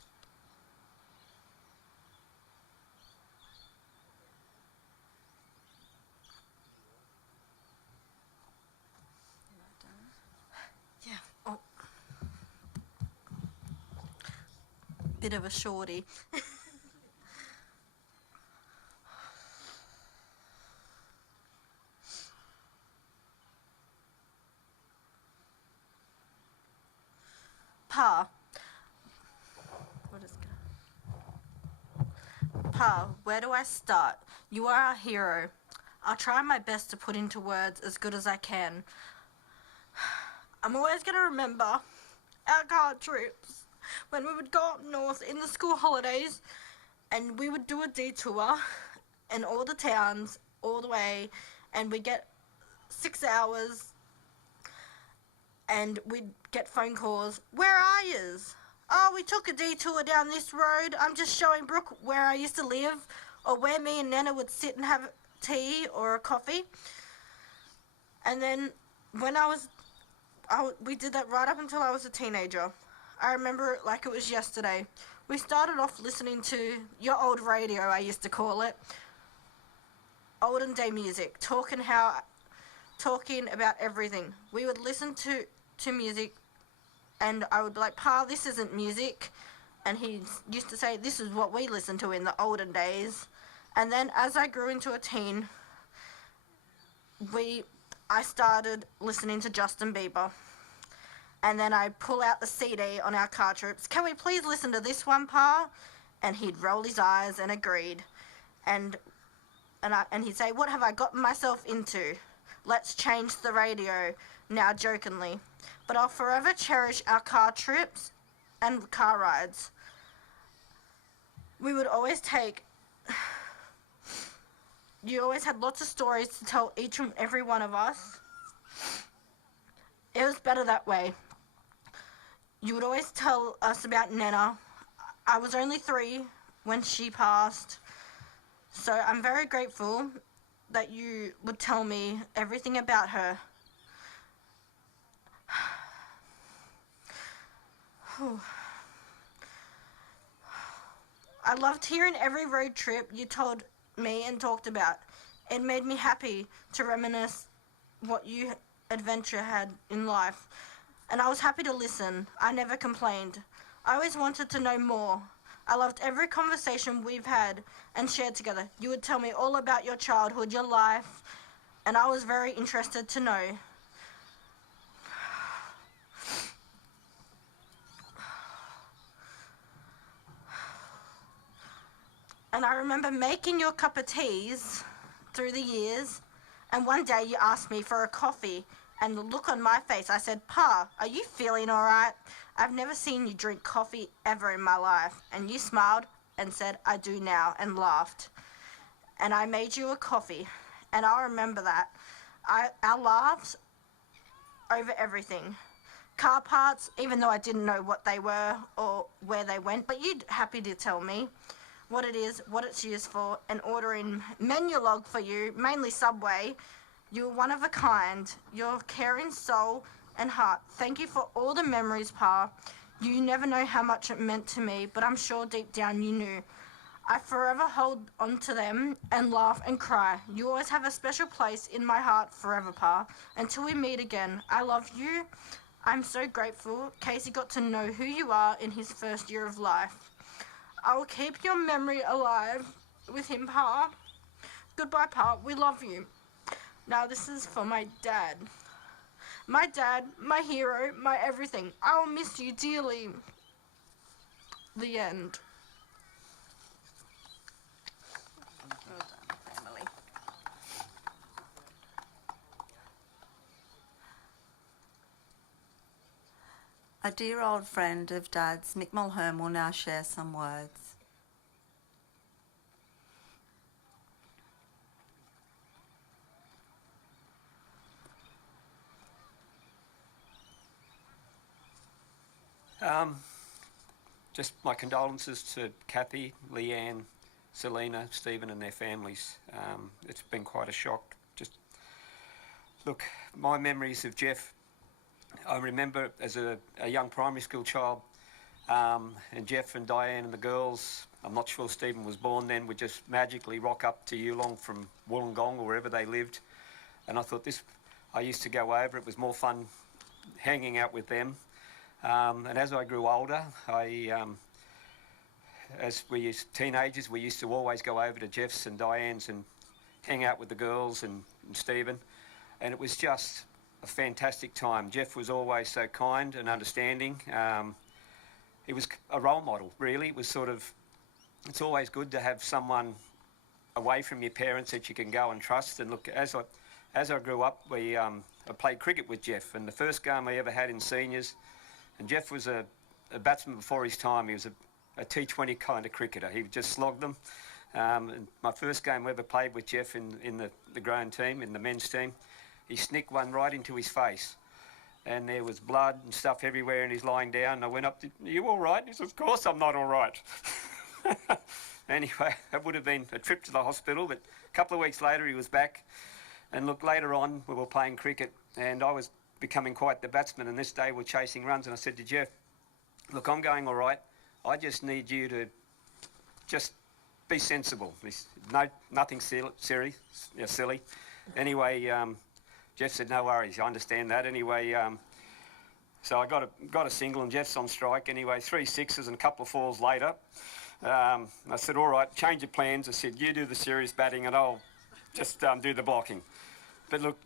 Yeah. Oh. Bit of a shorty. Pa. What is going? Pa, where do I start? You are our hero. I'll try my best to put into words as good as I can. I'm always going to remember our car trips when we would go up north in the school holidays and we would do a detour in all the towns all the way, and we'd get 6 hours and we'd get phone calls. Where are yous? Oh, we took a detour down this road. I'm just showing Brooke where I used to live, or where me and Nana would sit and have tea or a coffee. And then when we did that right up until I was a teenager. I remember it like it was yesterday. We started off listening to your old radio, I used to call it. Olden day music, talking about everything. We would listen to music, and I would be like, Pa, this isn't music. And he used to say, this is what we listened to in the olden days. And then as I grew into a teen, I started listening to Justin Bieber. And then I'd pull out the CD on our car trips. Can we please listen to this one, Pa? And he'd roll his eyes and agreed. And he'd say, what have I gotten myself into? Let's change the radio, now jokingly. But I'll forever cherish our car trips and car rides. We would always you always had lots of stories to tell each and every one of us. It was better that way. You would always tell us about Nana. I was only 3 when she passed. So I'm very grateful that you would tell me everything about her. I loved hearing every road trip you told me and talked about. It made me happy to reminisce what you adventure had in life. and I was happy to listen. I never complained. I always wanted to know more. I loved every conversation we've had and shared together. You would tell me all about your childhood, your life, and I was very interested to know. And I remember making your cup of teas through the years, and one day you asked me for a coffee, and the look on my face, I said, "Pa, are you feeling all right? I've never seen you drink coffee ever in my life." And you smiled and said, "I do now," and laughed. And I made you a coffee, and I remember that. Our laughs over everything. Car parts, even though I didn't know what they were or where they went, but you're happy to tell me what it is, what it's used for, and ordering menu log for you, mainly Subway. You're one of a kind. You're a caring soul and heart. Thank you for all the memories, Pa. You never know how much it meant to me, but I'm sure deep down you knew. I forever hold on to them and laugh and cry. You always have a special place in my heart forever, Pa. Until we meet again, I love you. I'm so grateful Casey got to know who you are in his first year of life. I will keep your memory alive with him, Pa. Goodbye, Pa. We love you. Now this is for my dad. My dad, my hero, my everything. I will miss you dearly. The end. Well done, family. A dear old friend of Dad's, Mick Mulhern, will now share some words. Just my condolences to Kathy, Leanne, Selina, Stephen and their families. It's been quite a shock. Look, my memories of Geoff, I remember as a young primary school child, and Geoff and Diane and the girls, I'm not sure Stephen was born then, would just magically rock up to Yulong from Wollongong or wherever they lived. And I thought I used to go over, it was more fun hanging out with them. And as I grew older, as teenagers, we used to always go over to Geoff's and Diane's and hang out with the girls and Stephen. And it was just a fantastic time. Geoff was always so kind and understanding. He was a role model, really. It's always good to have someone away from your parents that you can go and trust. And look, as I grew up, I played cricket with Geoff, and the first game I ever had in seniors, and Geoff was a batsman before his time. He was a T20 kind of cricketer. He would just slog them. And my first game I ever played with Geoff in the grown team, in the men's team, he snicked one right into his face. And there was blood and stuff everywhere, and he's lying down. And I went up to, "Are you all right?" He says, "Of course I'm not all right." Anyway, it would have been a trip to the hospital, but a couple of weeks later he was back. And look, later on we were playing cricket, and I was becoming quite the batsman, and this day we're chasing runs, and I said to Geoff, "Look, I'm going all right. I just need you to just be sensible. Nothing silly. Anyway, Geoff said, "No worries, I understand that." Anyway, so I got a single, and Geoff's on strike. Anyway, 3 sixes and a couple of fours later, I said, "All right, change your plans." I said, "You do the serious batting, and I'll just do the blocking." But look,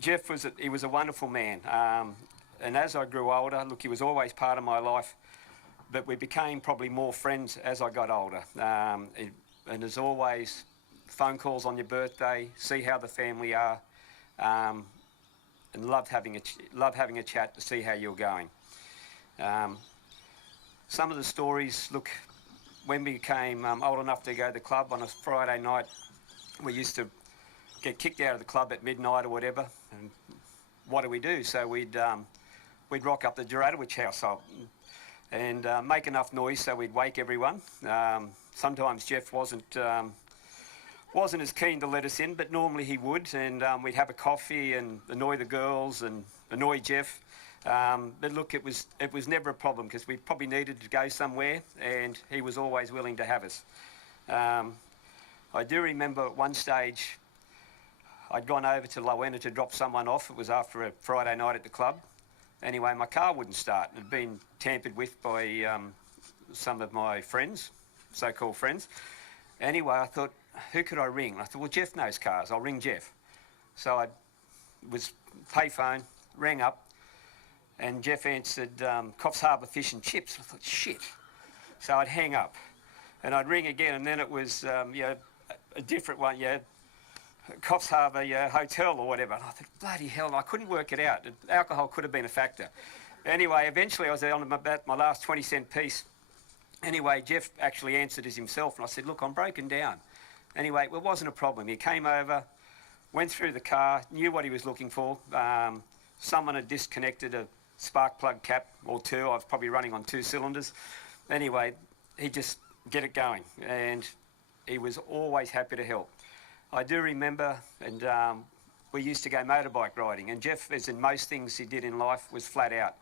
Geoff was a wonderful man, and as I grew older, look, he was always part of my life, but we became probably more friends as I got older. And there's always phone calls on your birthday, see how the family are, and love having a chat to see how you're going. Some of the stories, look, when we became old enough to go to the club on a Friday night, we used to get kicked out of the club at midnight or whatever, and what do? So we'd rock up the Juratowitch household and make enough noise so we'd wake everyone. Sometimes Geoff wasn't as keen to let us in, but normally he would, and we'd have a coffee and annoy the girls and annoy Geoff. But look, it was never a problem because we probably needed to go somewhere, and he was always willing to have us. I do remember at one stage I'd gone over to Lowenna to drop someone off. It was after a Friday night at the club, Anyway, my car wouldn't start. It had been tampered with by some of my friends, so-called friends. Anyway, I thought, who could I ring? I thought, well, Geoff knows cars. I'll ring Geoff. So I was payphone, rang up, and Geoff answered Coffs Harbour Fish and Chips. I thought, shit. So I'd hang up, and I'd ring again, and then it was a different one, Coffs Harbour Hotel or whatever. And I thought, bloody hell, and I couldn't work it out. Alcohol could have been a factor. Anyway, eventually I was on about my last 20-cent piece. Anyway, Geoff actually answered as himself, and I said, look, I'm broken down. Anyway, it wasn't a problem. He came over, went through the car, knew what he was looking for. Someone had disconnected a spark plug cap or two. I was probably running on 2 cylinders. Anyway, he just get it going, and he was always happy to help. I do remember, and we used to go motorbike riding, and Geoff, as in most things he did in life, was flat out.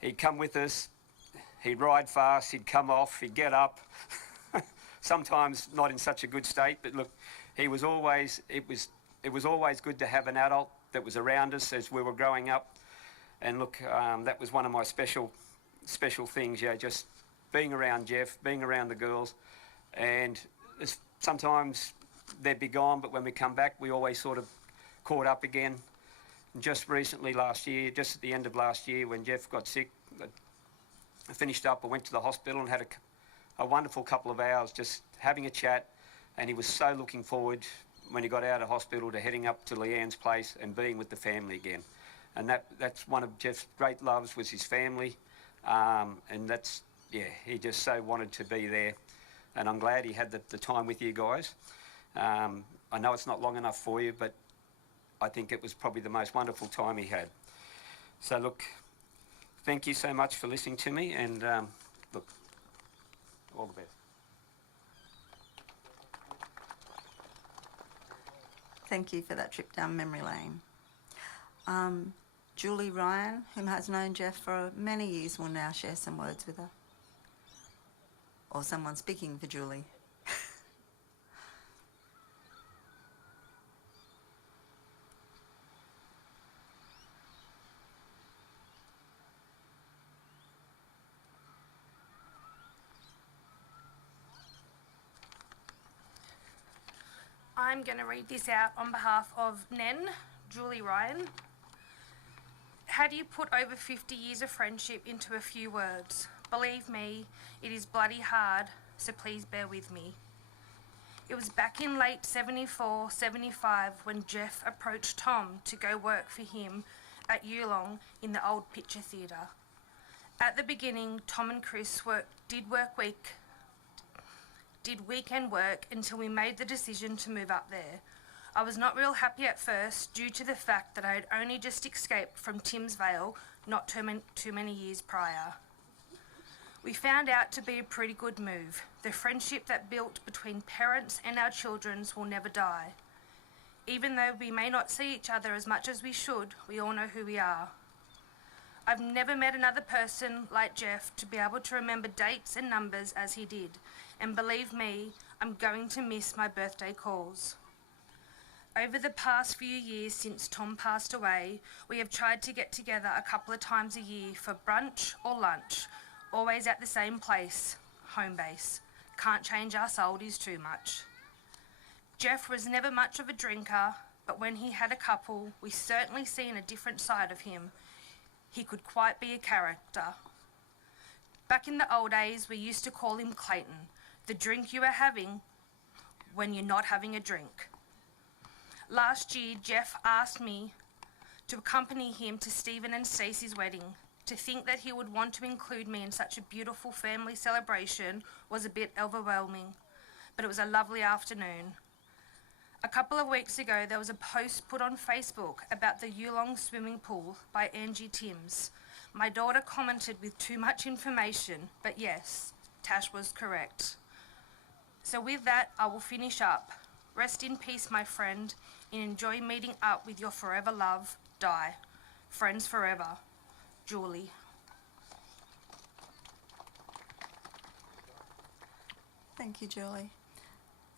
He'd come with us, he'd ride fast, he'd come off, he'd get up, sometimes not in such a good state, but look, he was always, it was always good to have an adult that was around us as we were growing up. And look, that was one of my special things, just being around Geoff, being around the girls, and sometimes they'd be gone, but when we come back, we always sort of caught up again. And just recently last year, just at the end of last year, when Geoff got sick, I finished up, I went to the hospital and had a wonderful couple of hours just having a chat, and he was so looking forward when he got out of hospital to heading up to Leanne's place and being with the family again. And that's one of Geoff's great loves, was his family, and that's, he just so wanted to be there. And I'm glad he had the time with you guys. I know it's not long enough for you, but I think it was probably the most wonderful time he had. So look, thank you so much for listening to me, and look, all the best. Thank you for that trip down memory lane. Julie Ryan, whom has known Geoff for many years, will now share some words with her. Or someone speaking for Julie. I'm going to read this out on behalf of Nen, Julie Ryan. How do you put over 50 years of friendship into a few words? Believe me, it is bloody hard, so please bear with me. It was back in late 74, 75 when Geoff approached Tom to go work for him at Geelong in the old Picture Theatre. At the beginning, Tom and Chris did weekend work until we made the decision to move up there. I was not real happy at first due to the fact that I had only just escaped from Tim's Vale not too many years prior. We found out to be a pretty good move. The friendship that built between parents and our children will never die. Even though we may not see each other as much as we should, we all know who we are. I've never met another person like Geoff to be able to remember dates and numbers as he did. And believe me, I'm going to miss my birthday calls. Over the past few years since Tom passed away, we have tried to get together a couple of times a year for brunch or lunch, always at the same place, home base. Can't change us oldies too much. Geoff was never much of a drinker, but when he had a couple, we certainly seen a different side of him. He could quite be a character. Back in the old days, we used to call him Clayton, the drink you are having when you're not having a drink. Last year, Geoff asked me to accompany him to Stephen and Stacey's wedding. To think that he would want to include me in such a beautiful family celebration was a bit overwhelming, but it was a lovely afternoon. A couple of weeks ago, there was a post put on Facebook about the Geelong swimming pool by Angie Timms. My daughter commented with too much information, but yes, Tash was correct. So with that, I will finish up. Rest in peace, my friend, and enjoy meeting up with your forever love, Di. Friends forever. Julie. Thank you, Julie.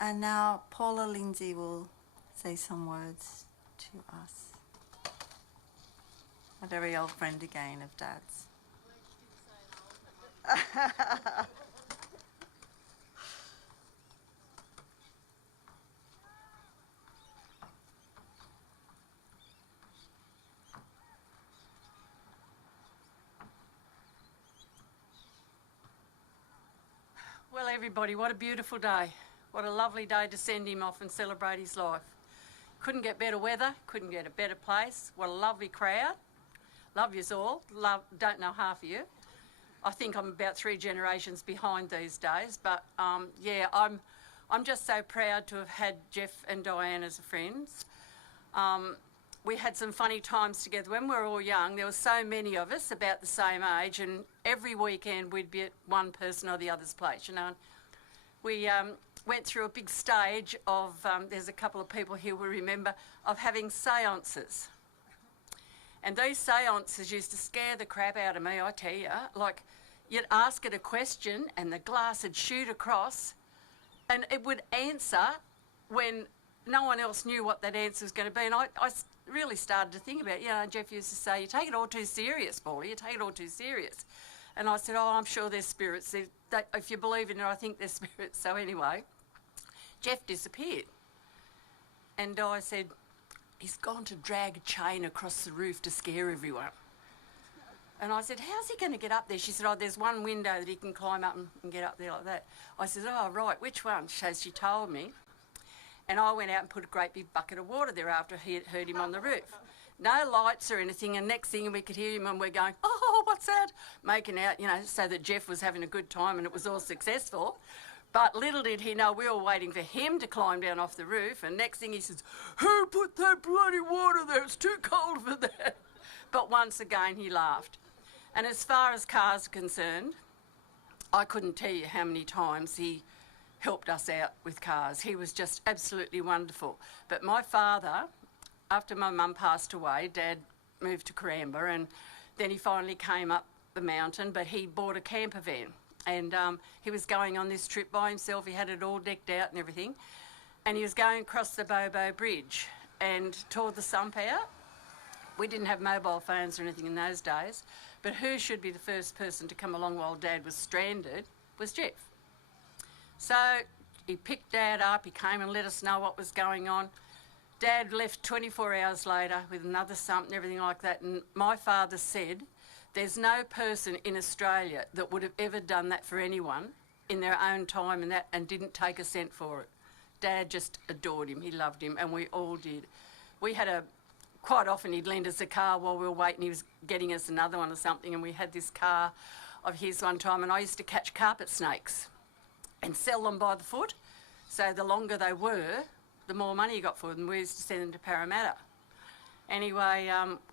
And now Paula Lindsay will say some words to us. A very old friend again of Dad's. Well, everybody, what a beautiful day. What a lovely day to send him off and celebrate his life. Couldn't get better weather, couldn't get a better place. What a lovely crowd. Love yous all. Don't know half of you. I think I'm about 3 generations behind these days, but yeah, I'm just so proud to have had Geoff and Diane as friends. We had some funny times together. When we were all young, there were so many of us about the same age, and every weekend we'd be at one person or the other's place, you know. We went through a big stage of, there's a couple of people here who remember, of having seances. And these seances used to scare the crap out of me, I tell you. Like, you'd ask it a question and the glass would shoot across and it would answer when no one else knew what that answer was going to be. And I really started to think about it. You know, Geoff used to say, you take it all too serious, Paulie, you take it all too serious. And I said, oh, I'm sure there's spirits. If you believe in it, I think there's spirits. So anyway, Geoff disappeared. And I said, he's gone to drag a chain across the roof to scare everyone. And I said, how's he going to get up there? She said, oh, there's one window that he can climb up and get up there like that. I said, oh, right, which one? So she told me. And I went out and put a great big bucket of water there after he had heard him on the roof. No lights or anything, and next thing we could hear him and we're going, oh, what's that? Making out, you know, so that Geoff was having a good time and it was all successful. But little did he know we were waiting for him to climb down off the roof, and next thing he says, who put that bloody water there? It's too cold for that. But once again he laughed. And as far as cars are concerned, I couldn't tell you how many times he helped us out with cars. He was just absolutely wonderful. But my father, after my mum passed away, Dad moved to Karamba, and then he finally came up the mountain, but he bought a camper van. And he was going on this trip by himself. He had it all decked out and everything. And he was going across the Bobo Bridge and tore the sump out. We didn't have mobile phones or anything in those days. But who should be the first person to come along while Dad was stranded was Geoff. So he picked Dad up. He came and let us know what was going on. Dad left 24 hours later with another sump and everything like that. And my father said, there's no person in Australia that would have ever done that for anyone in their own time and didn't take a cent for it. Dad just adored him. He loved him, and we all did. We had quite often he'd lend us a car while we were waiting. He was getting us another one or something, and we had this car of his one time, and I used to catch carpet snakes and sell them by the foot. So the longer they were, the more money you got for them. We used to send them to Parramatta. Anyway,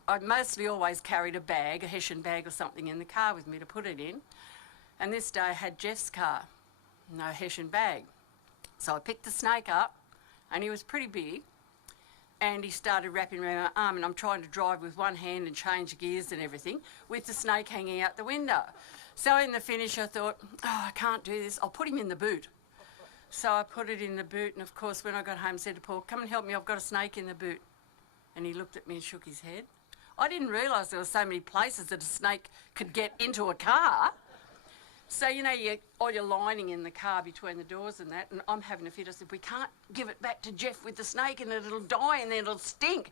I mostly always carried a bag, a Hessian bag or something in the car with me to put it in. And this day I had Geoff's car, no Hessian bag. So I picked the snake up, and he was pretty big, and he started wrapping around my arm, and I'm trying to drive with one hand and change gears and everything with the snake hanging out the window. So in the finish I thought, oh, I can't do this. I'll put him in the boot. So I put it in the boot, and of course when I got home I said to Paul, come and help me, I've got a snake in the boot. And he looked at me and shook his head. I didn't realise there were so many places that a snake could get into a car. So, you know, all your lining in the car between the doors and that, and I'm having a fit. I said, we can't give it back to Geoff with the snake and it'll die and then it'll stink.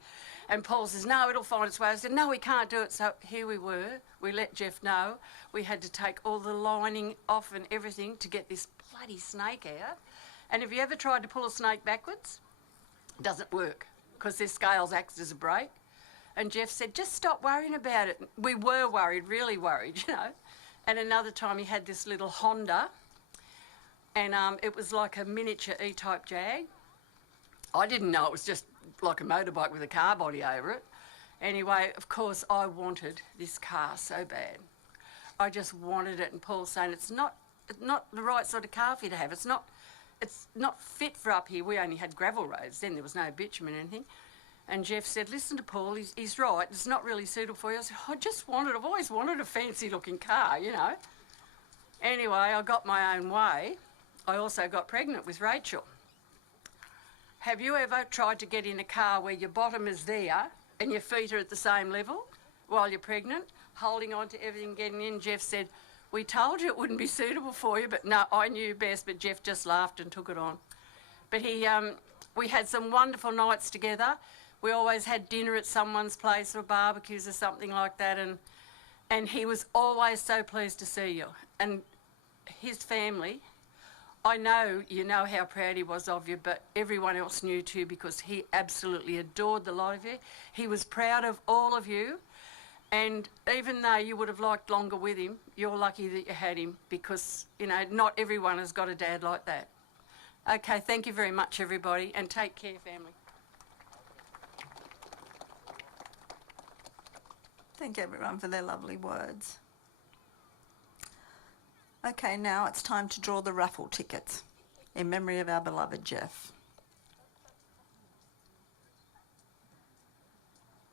And Paul says, no, it'll find its way. I said, no, we can't do it. So here we were. We let Geoff know. We had to take all the lining off and everything to get this bloody snake out. And have you ever tried to pull a snake backwards? It doesn't work, because their scales act as a brake. And Geoff said, just stop worrying about it. We were worried, really worried, you know. And another time he had this little Honda, and it was like a miniature E-type Jag. I didn't know it was just like a motorbike with a car body over it. Anyway, of course, I wanted this car so bad. I just wanted it, and Paul's saying it's not the right sort of car for you to have. It's not fit for up here. We only had gravel roads then. There was no bitumen or anything. And Geoff said, listen to Paul, he's right. It's not really suitable for you. I said, I've always wanted a fancy-looking car, you know. Anyway, I got my own way. I also got pregnant with Rachel. Have you ever tried to get in a car where your bottom is there and your feet are at the same level? while you're pregnant, holding on to everything, getting in. Geoff said, we told you it wouldn't be suitable for you, but no, I knew best, but Geoff just laughed and took it on. But we had some wonderful nights together. We always had dinner at someone's place or barbecues or something like that, and he was always so pleased to see you. And his family, I know you know how proud he was of you, but everyone else knew too, because he absolutely adored the lot of you. He was proud of all of you, and even though you would have liked longer with him, you're lucky that you had him, because, you know, not everyone has got a dad like that. Okay, thank you very much, everybody, and take care, family. Thank everyone for their lovely words. Okay, now it's time to draw the raffle tickets in memory of our beloved Geoff.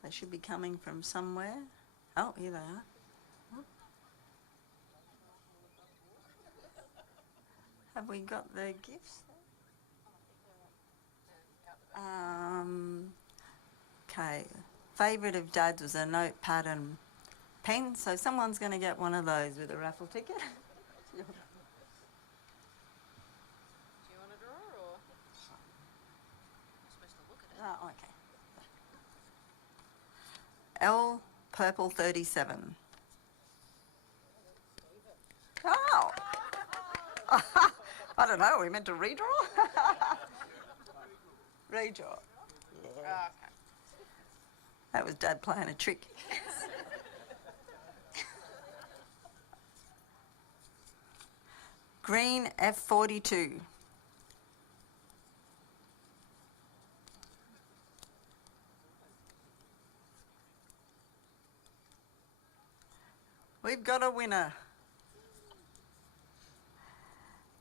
They should be coming from somewhere. Oh, here they are. Have we got the gifts? Okay. Favourite of Dad's was a notepad and pen, so someone's going to get one of those with a raffle ticket. Do you want to draw, or? You're supposed to look at it. Oh, okay. L purple 37. Oh! I don't know, are we meant to redraw? Redraw. Yeah. Oh, okay. That was Dad playing a trick. Green F42. We've got a winner.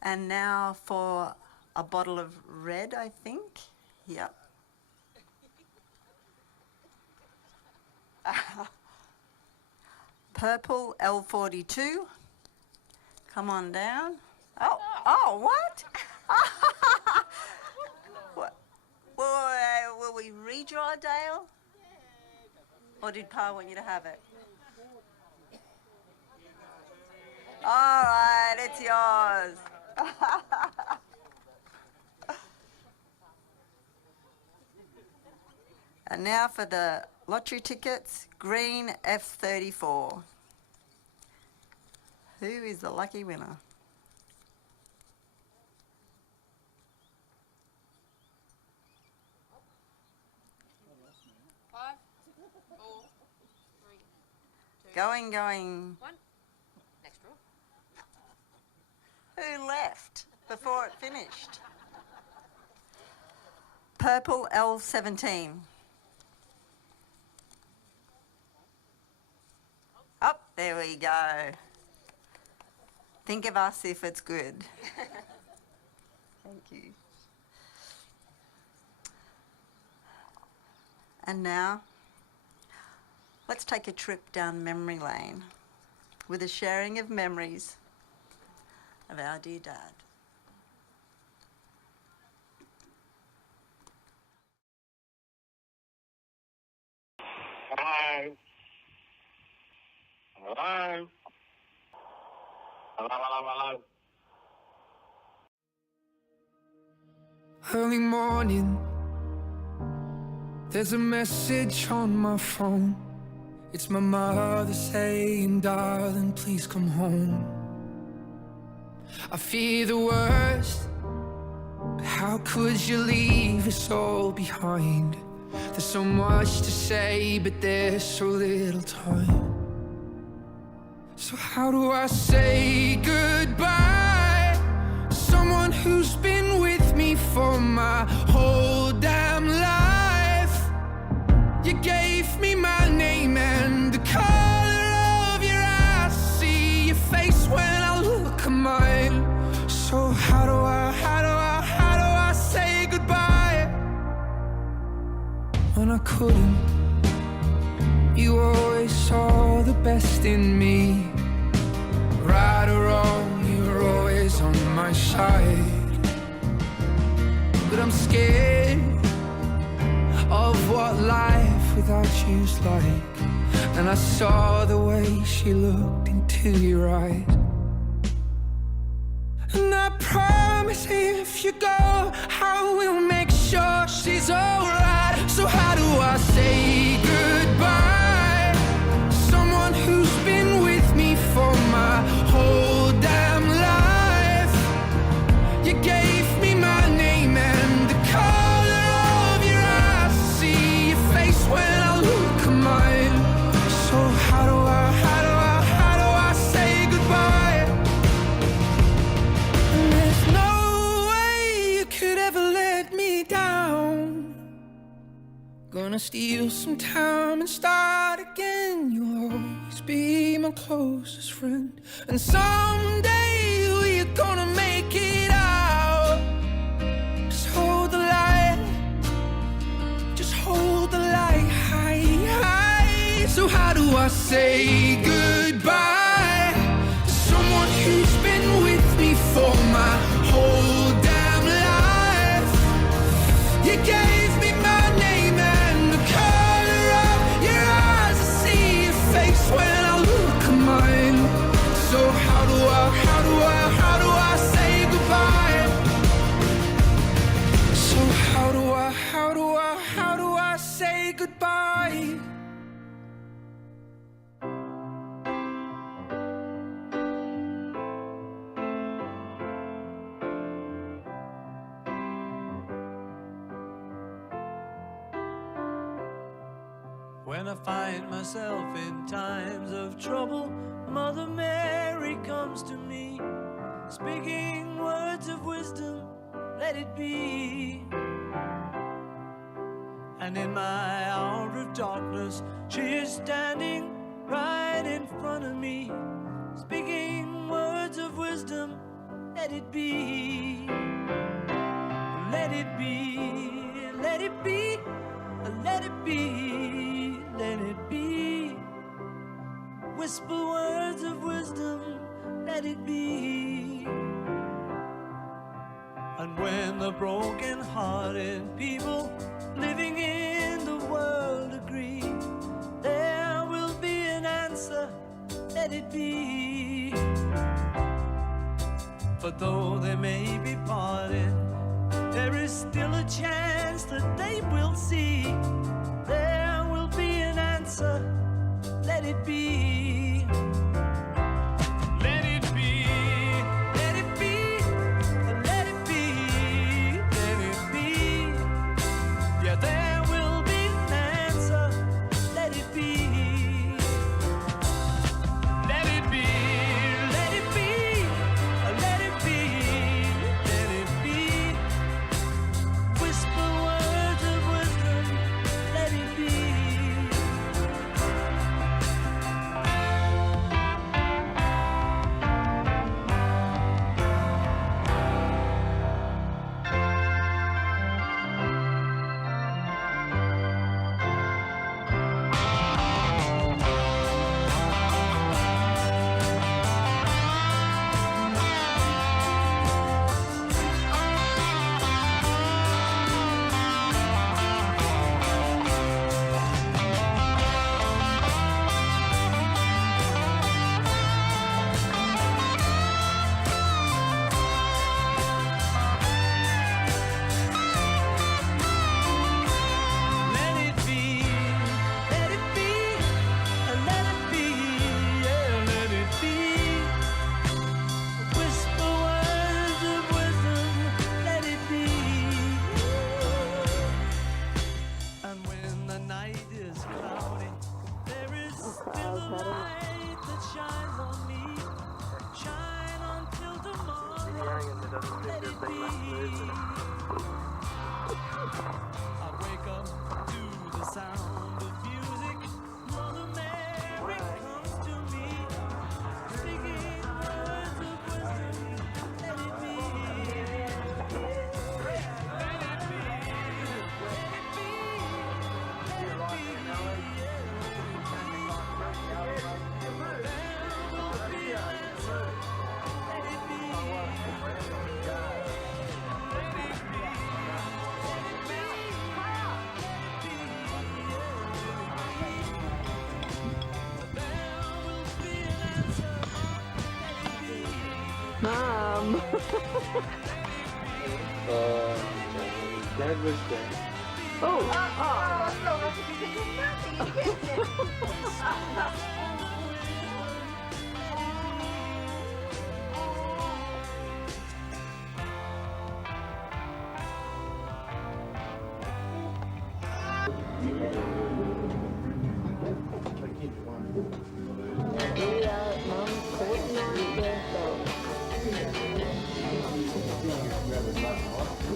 And now for a bottle of red, I think. Yep. Purple L42. Come on down. Oh, what? What? Will we redraw, Dale? Or did Pa want you to have it? All right, it's yours. And now for the lottery tickets, green F34. Who is the lucky winner? Five, four, three, two, Going. one. Next draw. Who left before it finished? Purple L17. Up, there we go. Think of us if it's good. Thank you. And now, let's take a trip down memory lane with a sharing of memories of our dear Dad. Hello. Hello. Hello. Early morning, there's a message on my phone. It's my mother saying, darling, please come home. I fear the worst, but how could you leave us all behind? There's so much to say, but there's so little time. So how do I say goodbye to someone who's been with me for my whole damn life? You gave me my name and the color of your eyes. See your face when I look at mine. So how do I say goodbye when I couldn't? You always saw the best in me. Right or wrong, you were always on my side. But I'm scared of what life without you's like. And I saw the way she looked into your eyes. And I promise if you go, I will make sure she's alright. So how do I say goodbye? Someone who's been with me for my whole damn life. You gave me my name and the color of your eyes. See your face when I look at mine. So how do I say goodbye? And there's no way you could ever let me down. Gonna steal some time and start again. You'll always be my closest friend. And someday we're gonna make it out. Just hold the light. Just hold the light high, high. So how do I say goodbye to someone who's been with me for my whole damn life? You gave me my name and the color of your eyes. I see your face when I look at mine. So how do I say goodbye? So how do I say goodbye? When I find myself in times of trouble, Mother Mary comes to me, speaking words of wisdom, let it be. And in my hour of darkness, she is standing right in front of me, speaking words of wisdom, let it be. Let it be, let it be, let it be, let it be. Whisper words of wisdom, let it be. And when the broken-hearted people living in the world agree, there will be an answer, let it be. For though they may be parted, there is still a chance that they will see. There will be an answer, let it be. Let it be, let it be, let it be, let it be. Yeah, there will be an answer, let it be. Let it be, let it be, let it be, let it be. Whisper words of wisdom, let it be. Mum. Dad was dead.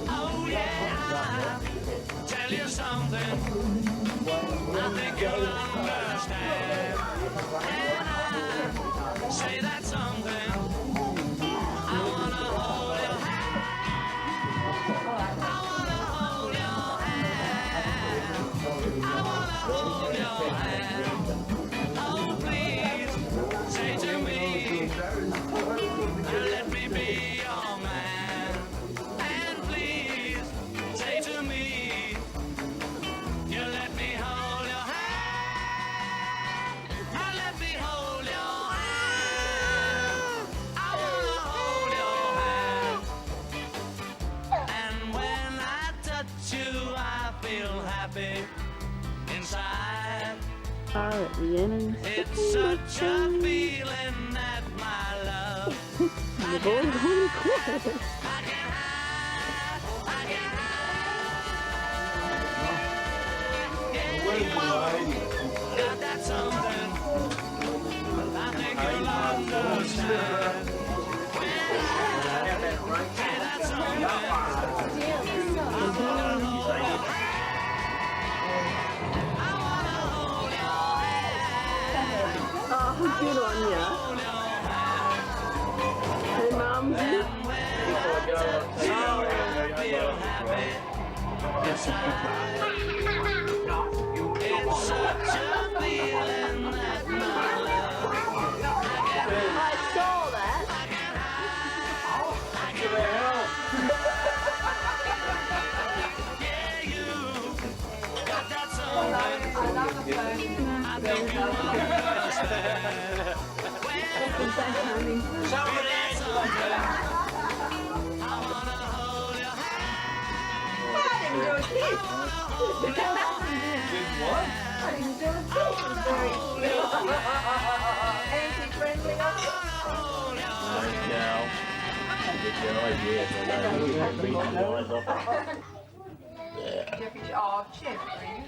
Oh yeah, tell you something. I think you'll understand. And I say that something. I wanna hold your hand. I wanna hold your hand. I wanna hold your hand. Oh please, say to me, let me be your man. And please, say to me, you let me hold your hand. Let me hold your hand. I wanna hold your hand. And when I touch you, I feel happy inside. Rhiannon. It's such a feeling that my love The boy's really quiet. got that something. I think you'll understand. Say that something. I wanna hold your hand. I wanna hold your hand. Oh, good on ya. Hey, Mum. It's such a feeling that my love I saw that. Yeah, you got that something. I think you understand. Somebody got something. I wanna hold your hand. I didn't do a kiss. What? I didn't do a kiss. It was very anti-friendly. Oh, Jeffrey.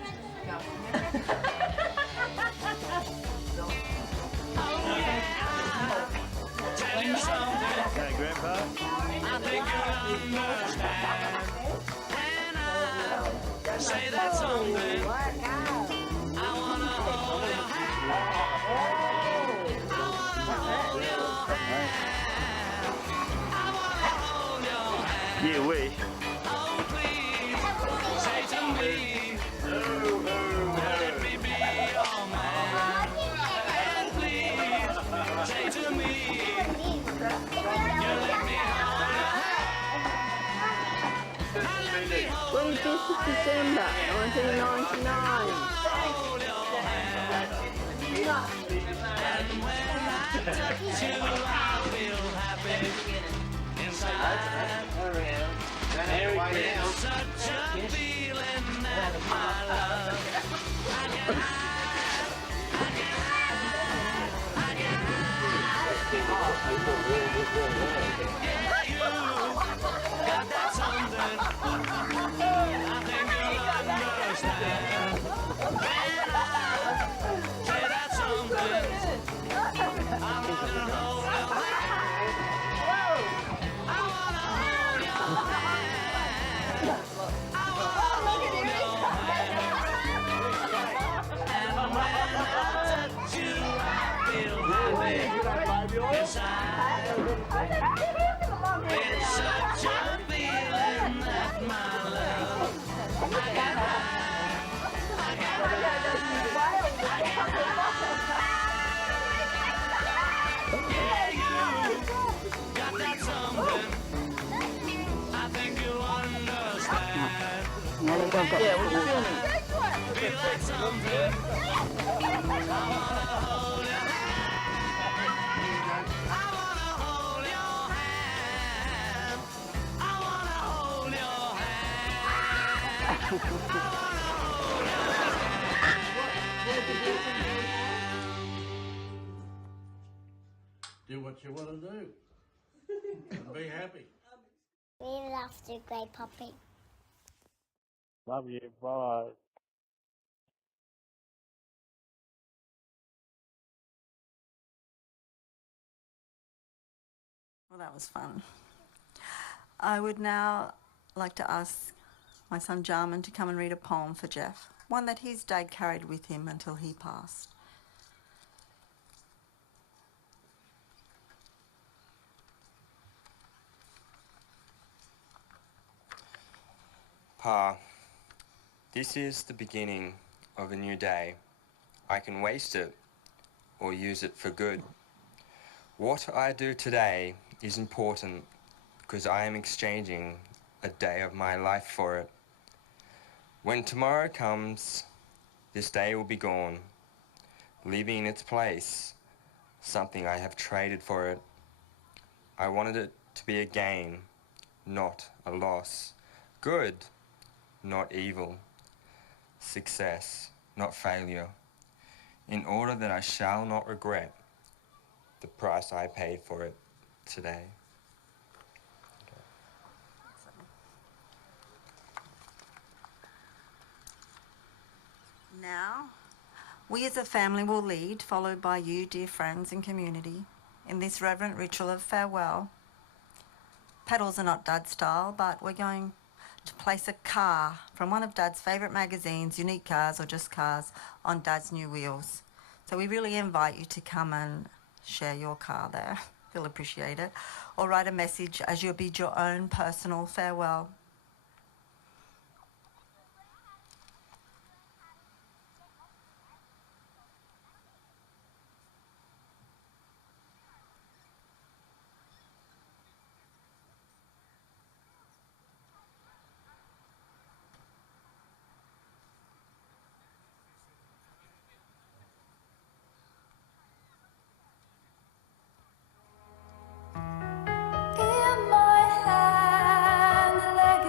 Tell you something. Hey, Grandpa. I think you'll understand. And I say that something. I wanna hold your hand. I wanna hold your hand. I wanna hold your hand. You wish. Oh, please, say to me, let me be your man. And please, say to me, you let me hold your hand. Let me hold 25th of December, 1999. hold your hand. And when I touch you, I feel happy inside. It's such a feeling that my love I can hide. I can hide. I can hide. Yeah, you got that something. I think you'll understand. When I say that something, I wanna hold your hand. I wanna hold your hand. I wanna hold your hand. And when I touch you, I feel happy inside. It's such a feeling that my love I can hide. I can hide. I can hide. Yeah, you got that something. I think you understand. Yeah, what you feeling? Feel like something. I wanna hold your hand. I wanna hold your hand. do what you want to do. And be happy. We love you, Grey Puppy. Love you. Bye. Well, that was fun. I would now like to ask my son Jarmahn to come and read a poem for Geoff, one that his dad carried with him until he passed. Pa, this is the beginning of a new day. I can waste it or use it for good. What I do today is important because I am exchanging a day of my life for it. When tomorrow comes, this day will be gone, leaving in its place something I have traded for it. I wanted it to be a gain, not a loss. Good, not evil. Success, not failure. In order that I shall not regret the price I paid for it today. Now, we as a family will lead, followed by you, dear friends and community, in this reverent ritual of farewell. Petals are not Dad's style, but we're going to place a car from one of Dad's favourite magazines, Unique Cars or Just Cars, on Dad's new wheels. So we really invite you to come and share your car there. He'll appreciate it. Or write a message as you'll bid your own personal farewell. In my hand, the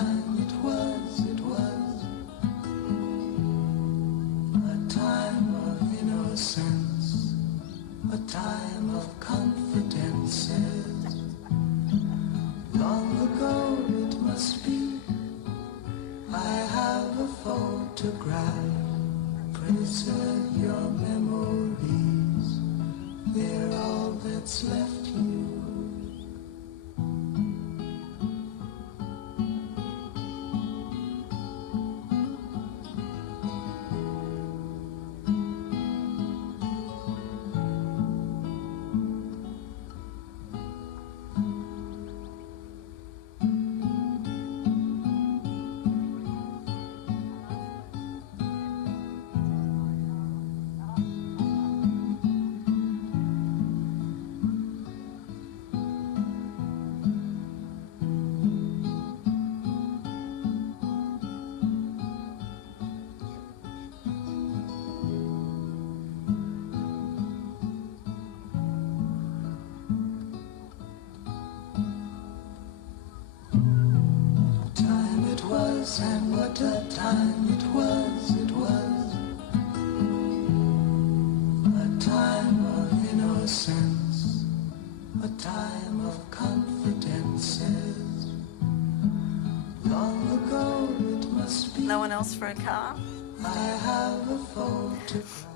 time it was, a time of innocence, a time of confidences. Long ago it must be, I have a photograph. Preserve your memories, they're all that's left you. And what a time it was, a time of innocence, a time of confidences. Long ago it must be. No one else for a car? I have a photograph.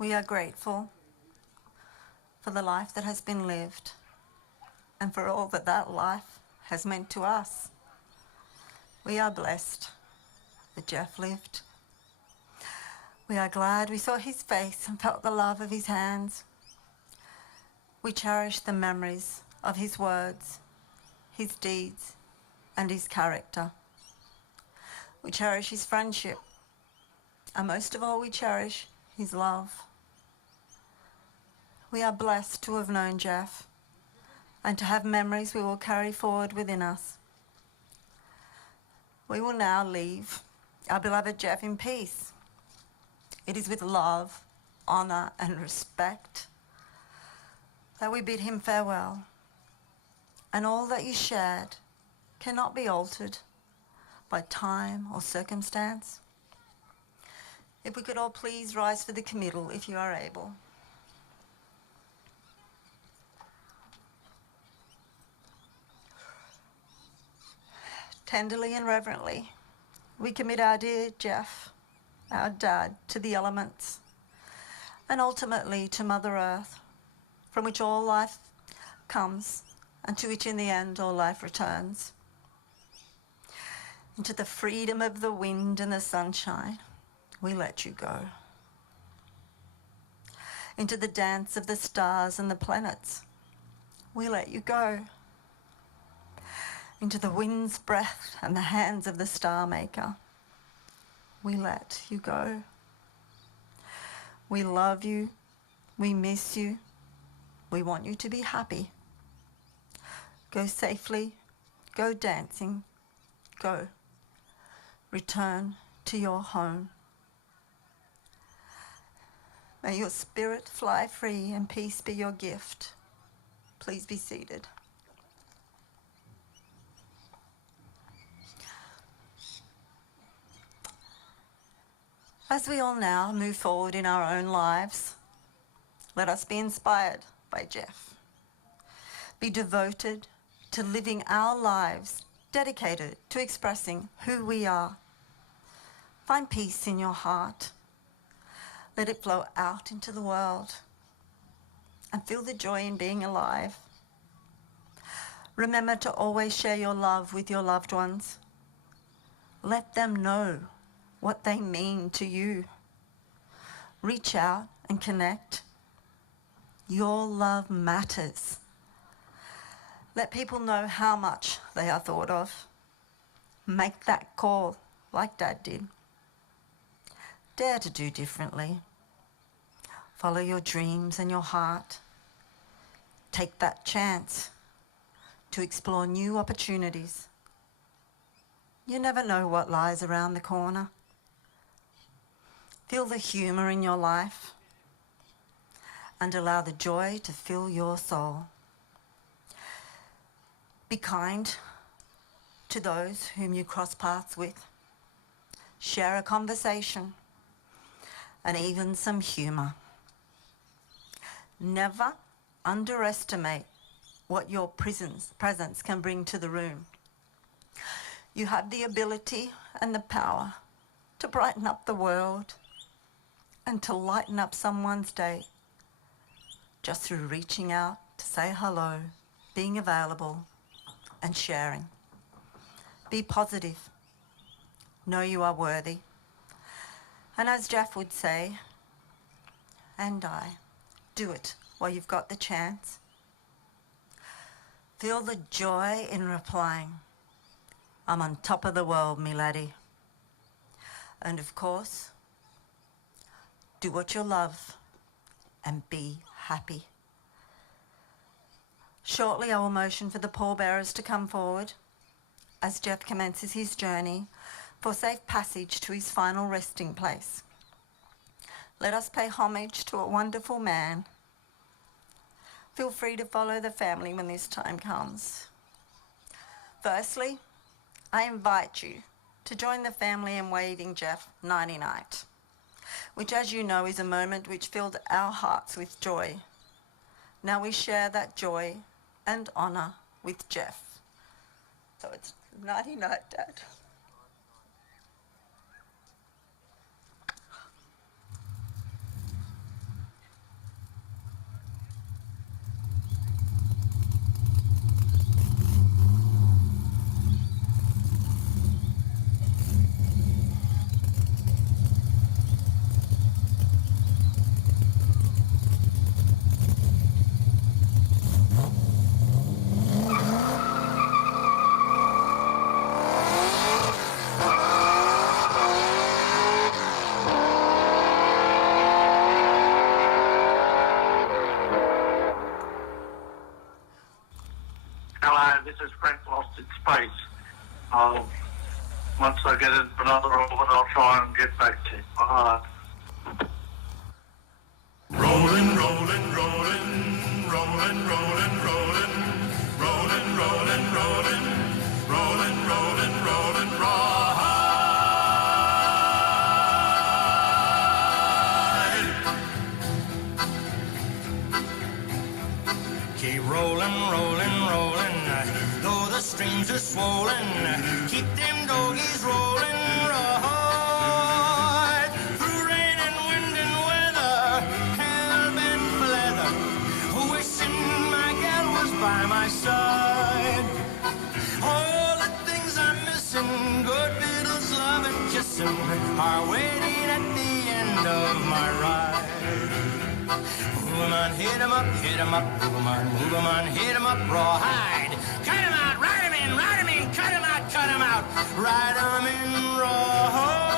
We are grateful for the life that has been lived and for all that that life has meant to us. We are blessed that Geoff lived. We are glad we saw his face and felt the love of his hands. We cherish the memories of his words, his deeds, and his character. We cherish his friendship, and most of all we cherish his love. We are blessed to have known Geoff and to have memories we will carry forward within us. We will now leave our beloved Geoff in peace. It is with love, honour and respect that we bid him farewell. And all that you shared cannot be altered by time or circumstance. If we could all please rise for the committal if you are able. Tenderly and reverently, we commit our dear Geoff, our dad, to the elements, and ultimately to Mother Earth, from which all life comes, and to which in the end all life returns. Into the freedom of the wind and the sunshine, we let you go. Into the dance of the stars and the planets, we let you go. Into the wind's breath and the hands of the star maker, we let you go. We love you, we miss you, we want you to be happy. Go safely, go dancing, go. Return to your home. May your spirit fly free and peace be your gift. Please be seated. As we all now move forward in our own lives, let us be inspired by Geoff. Be devoted to living our lives dedicated to expressing who we are. Find peace in your heart. Let it flow out into the world and feel the joy in being alive. Remember to always share your love with your loved ones. Let them know what they mean to you. Reach out and connect. Your love matters. Let people know how much they are thought of. Make that call like Dad did. Dare to do differently. Follow your dreams and your heart. Take that chance to explore new opportunities. You never know what lies around the corner. Feel the humour in your life and allow the joy to fill your soul. Be kind to those whom you cross paths with. Share a conversation and even some humour. Never underestimate what your presence can bring to the room. You have the ability and the power to brighten up the world and to lighten up someone's day just through reaching out to say hello, being available and sharing. Be positive. Know you are worthy. And as Geoff would say, and I, do it while you've got the chance. Feel the joy in replying, I'm on top of the world, me laddie. And of course, do what you love and be happy. Shortly, I will motion for the pallbearers to come forward as Geoff commences his journey for safe passage to his final resting place. Let us pay homage to a wonderful man. Feel free to follow the family when this time comes. Firstly, I invite you to join the family in waving Geoff nighty-night, which, as you know, is a moment which filled our hearts with joy. Now we share that joy and honour with Geoff. So it's nighty-night, Dad. Once I get into another orbit, I'll try and get back to you. Rolling, rolling, rolling, rolling, rolling, rolling, rolling, rolling, rolling, rolling, rolling, rolling, ride. Keep rolling, rolling, rolling, though the streams are swollen. Keep them doggies rolling, right through rain and wind and weather, hell bent for leather, wishing my gal was by my side. All the things I'm missing, good vittles, love and kissing, are waiting at the end of my ride. Move 'em on, hit 'em up, hit 'em up, move 'em on, hit 'em up, rawhide. Cut 'em out, ride 'em in, cut 'em out, ride 'em in, rawhide.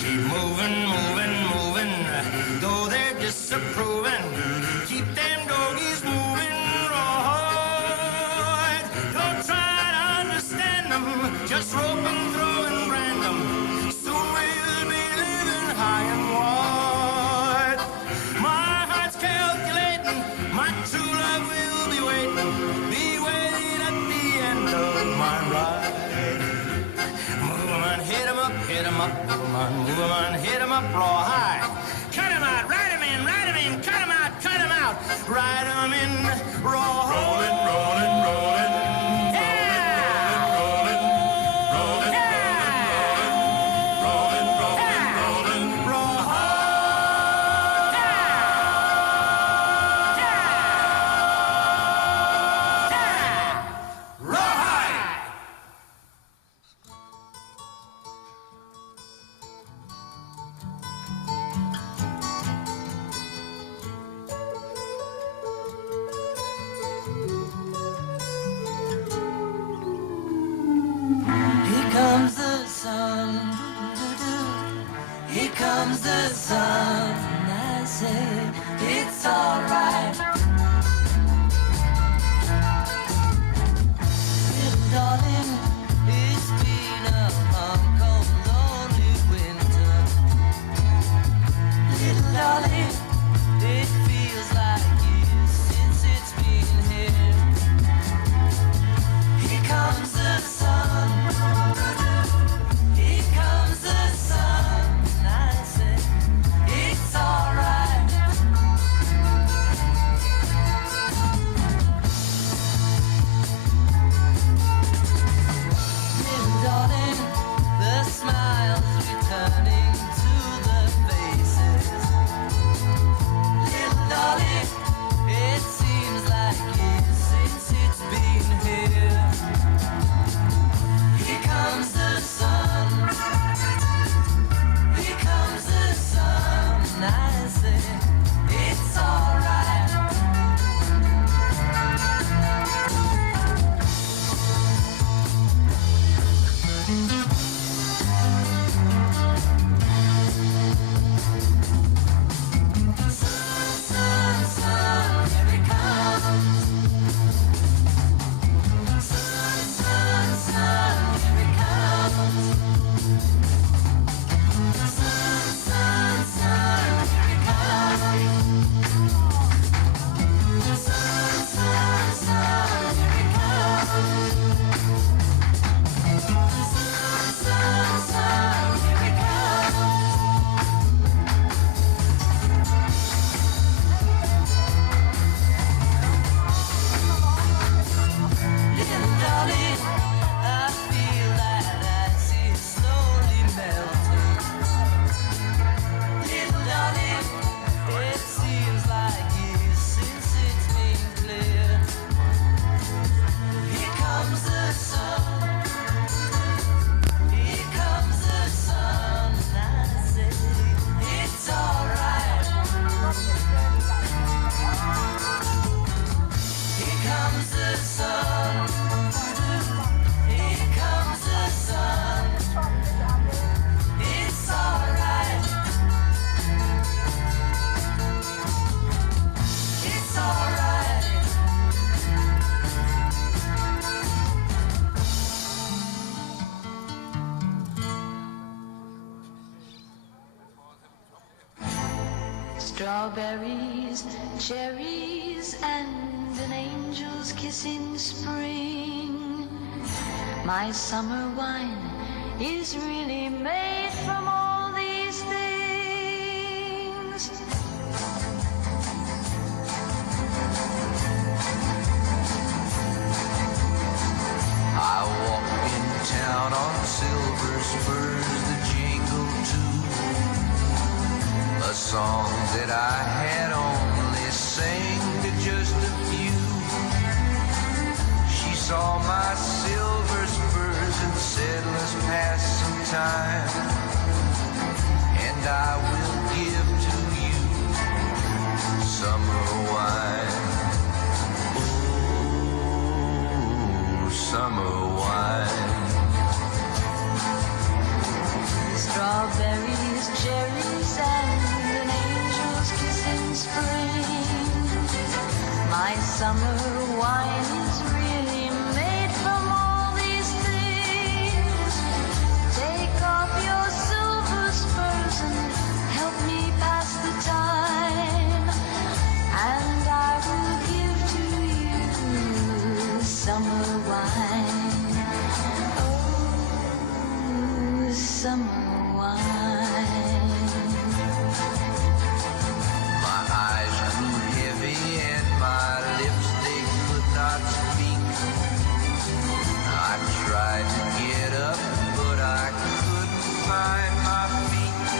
Keep moving, moving, moving, though they're disapproving. Keep them doggies moving, rawhide. Don't try to understand them, just rope and throw and brand them. Soon we'll be living high and wide. My heart's calculating, my true love will be waiting at the end of my ride. Move 'em on, hit 'em up, move 'em on, hit 'em up, rawhide. Cut 'em out, ride 'em in, cut 'em out, comes the sun, here comes the sun. I say it's alright. Little darling, it's been a long, cold, lonely winter. Little darling, it feels like years since it's been here. Here comes the sun. Here comes the sun. I say it's alright. Little darling, the smiles returning to the faces. Little darling, it seems like years since it's been here. Here comes the sun. Here comes the sun. I say it's alright. Sun, sun, here it comes. Sun, sun, here it comes. Sun, sun, here it comes. Sun, sun, here it comes. Sun, here it comes. Little darling, I feel that ice is slowly melting. Little darling, it seems like years since it's been clear. Here comes the sun. Here comes the sun. I say it's alright. Here comes the sun. Here comes the sun. It's alright. It's alright. Strawberries, cherries, and an angel's kiss in spring. My summer wine is really made from all these things. I walk in town on silver spurs that jingle too. A song that I had only sang to just a few. She saw my silver spurs and said, let's pass some time. And I will give to you summer wine. Oh, summer wine. Strawberries, cherries, and an angel's kiss in spring. My summer wine is really made from all these things. Take off your silver spurs and help me pass the time. And I will give to you summer wine. Oh, summer wine. My eyes grew heavy and my lips, they could not speak. I tried to get up, but I couldn't find my feet.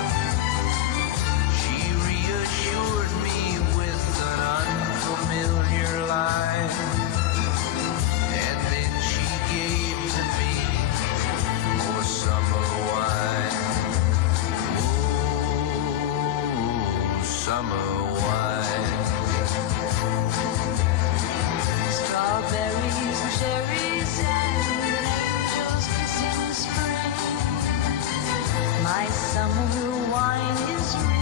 She reassured me with an unfamiliar line. And then she gave to me more summer wine. Oh, summer wine. Strawberries, cherries, and an angel's kiss in spring. My summer wine is real.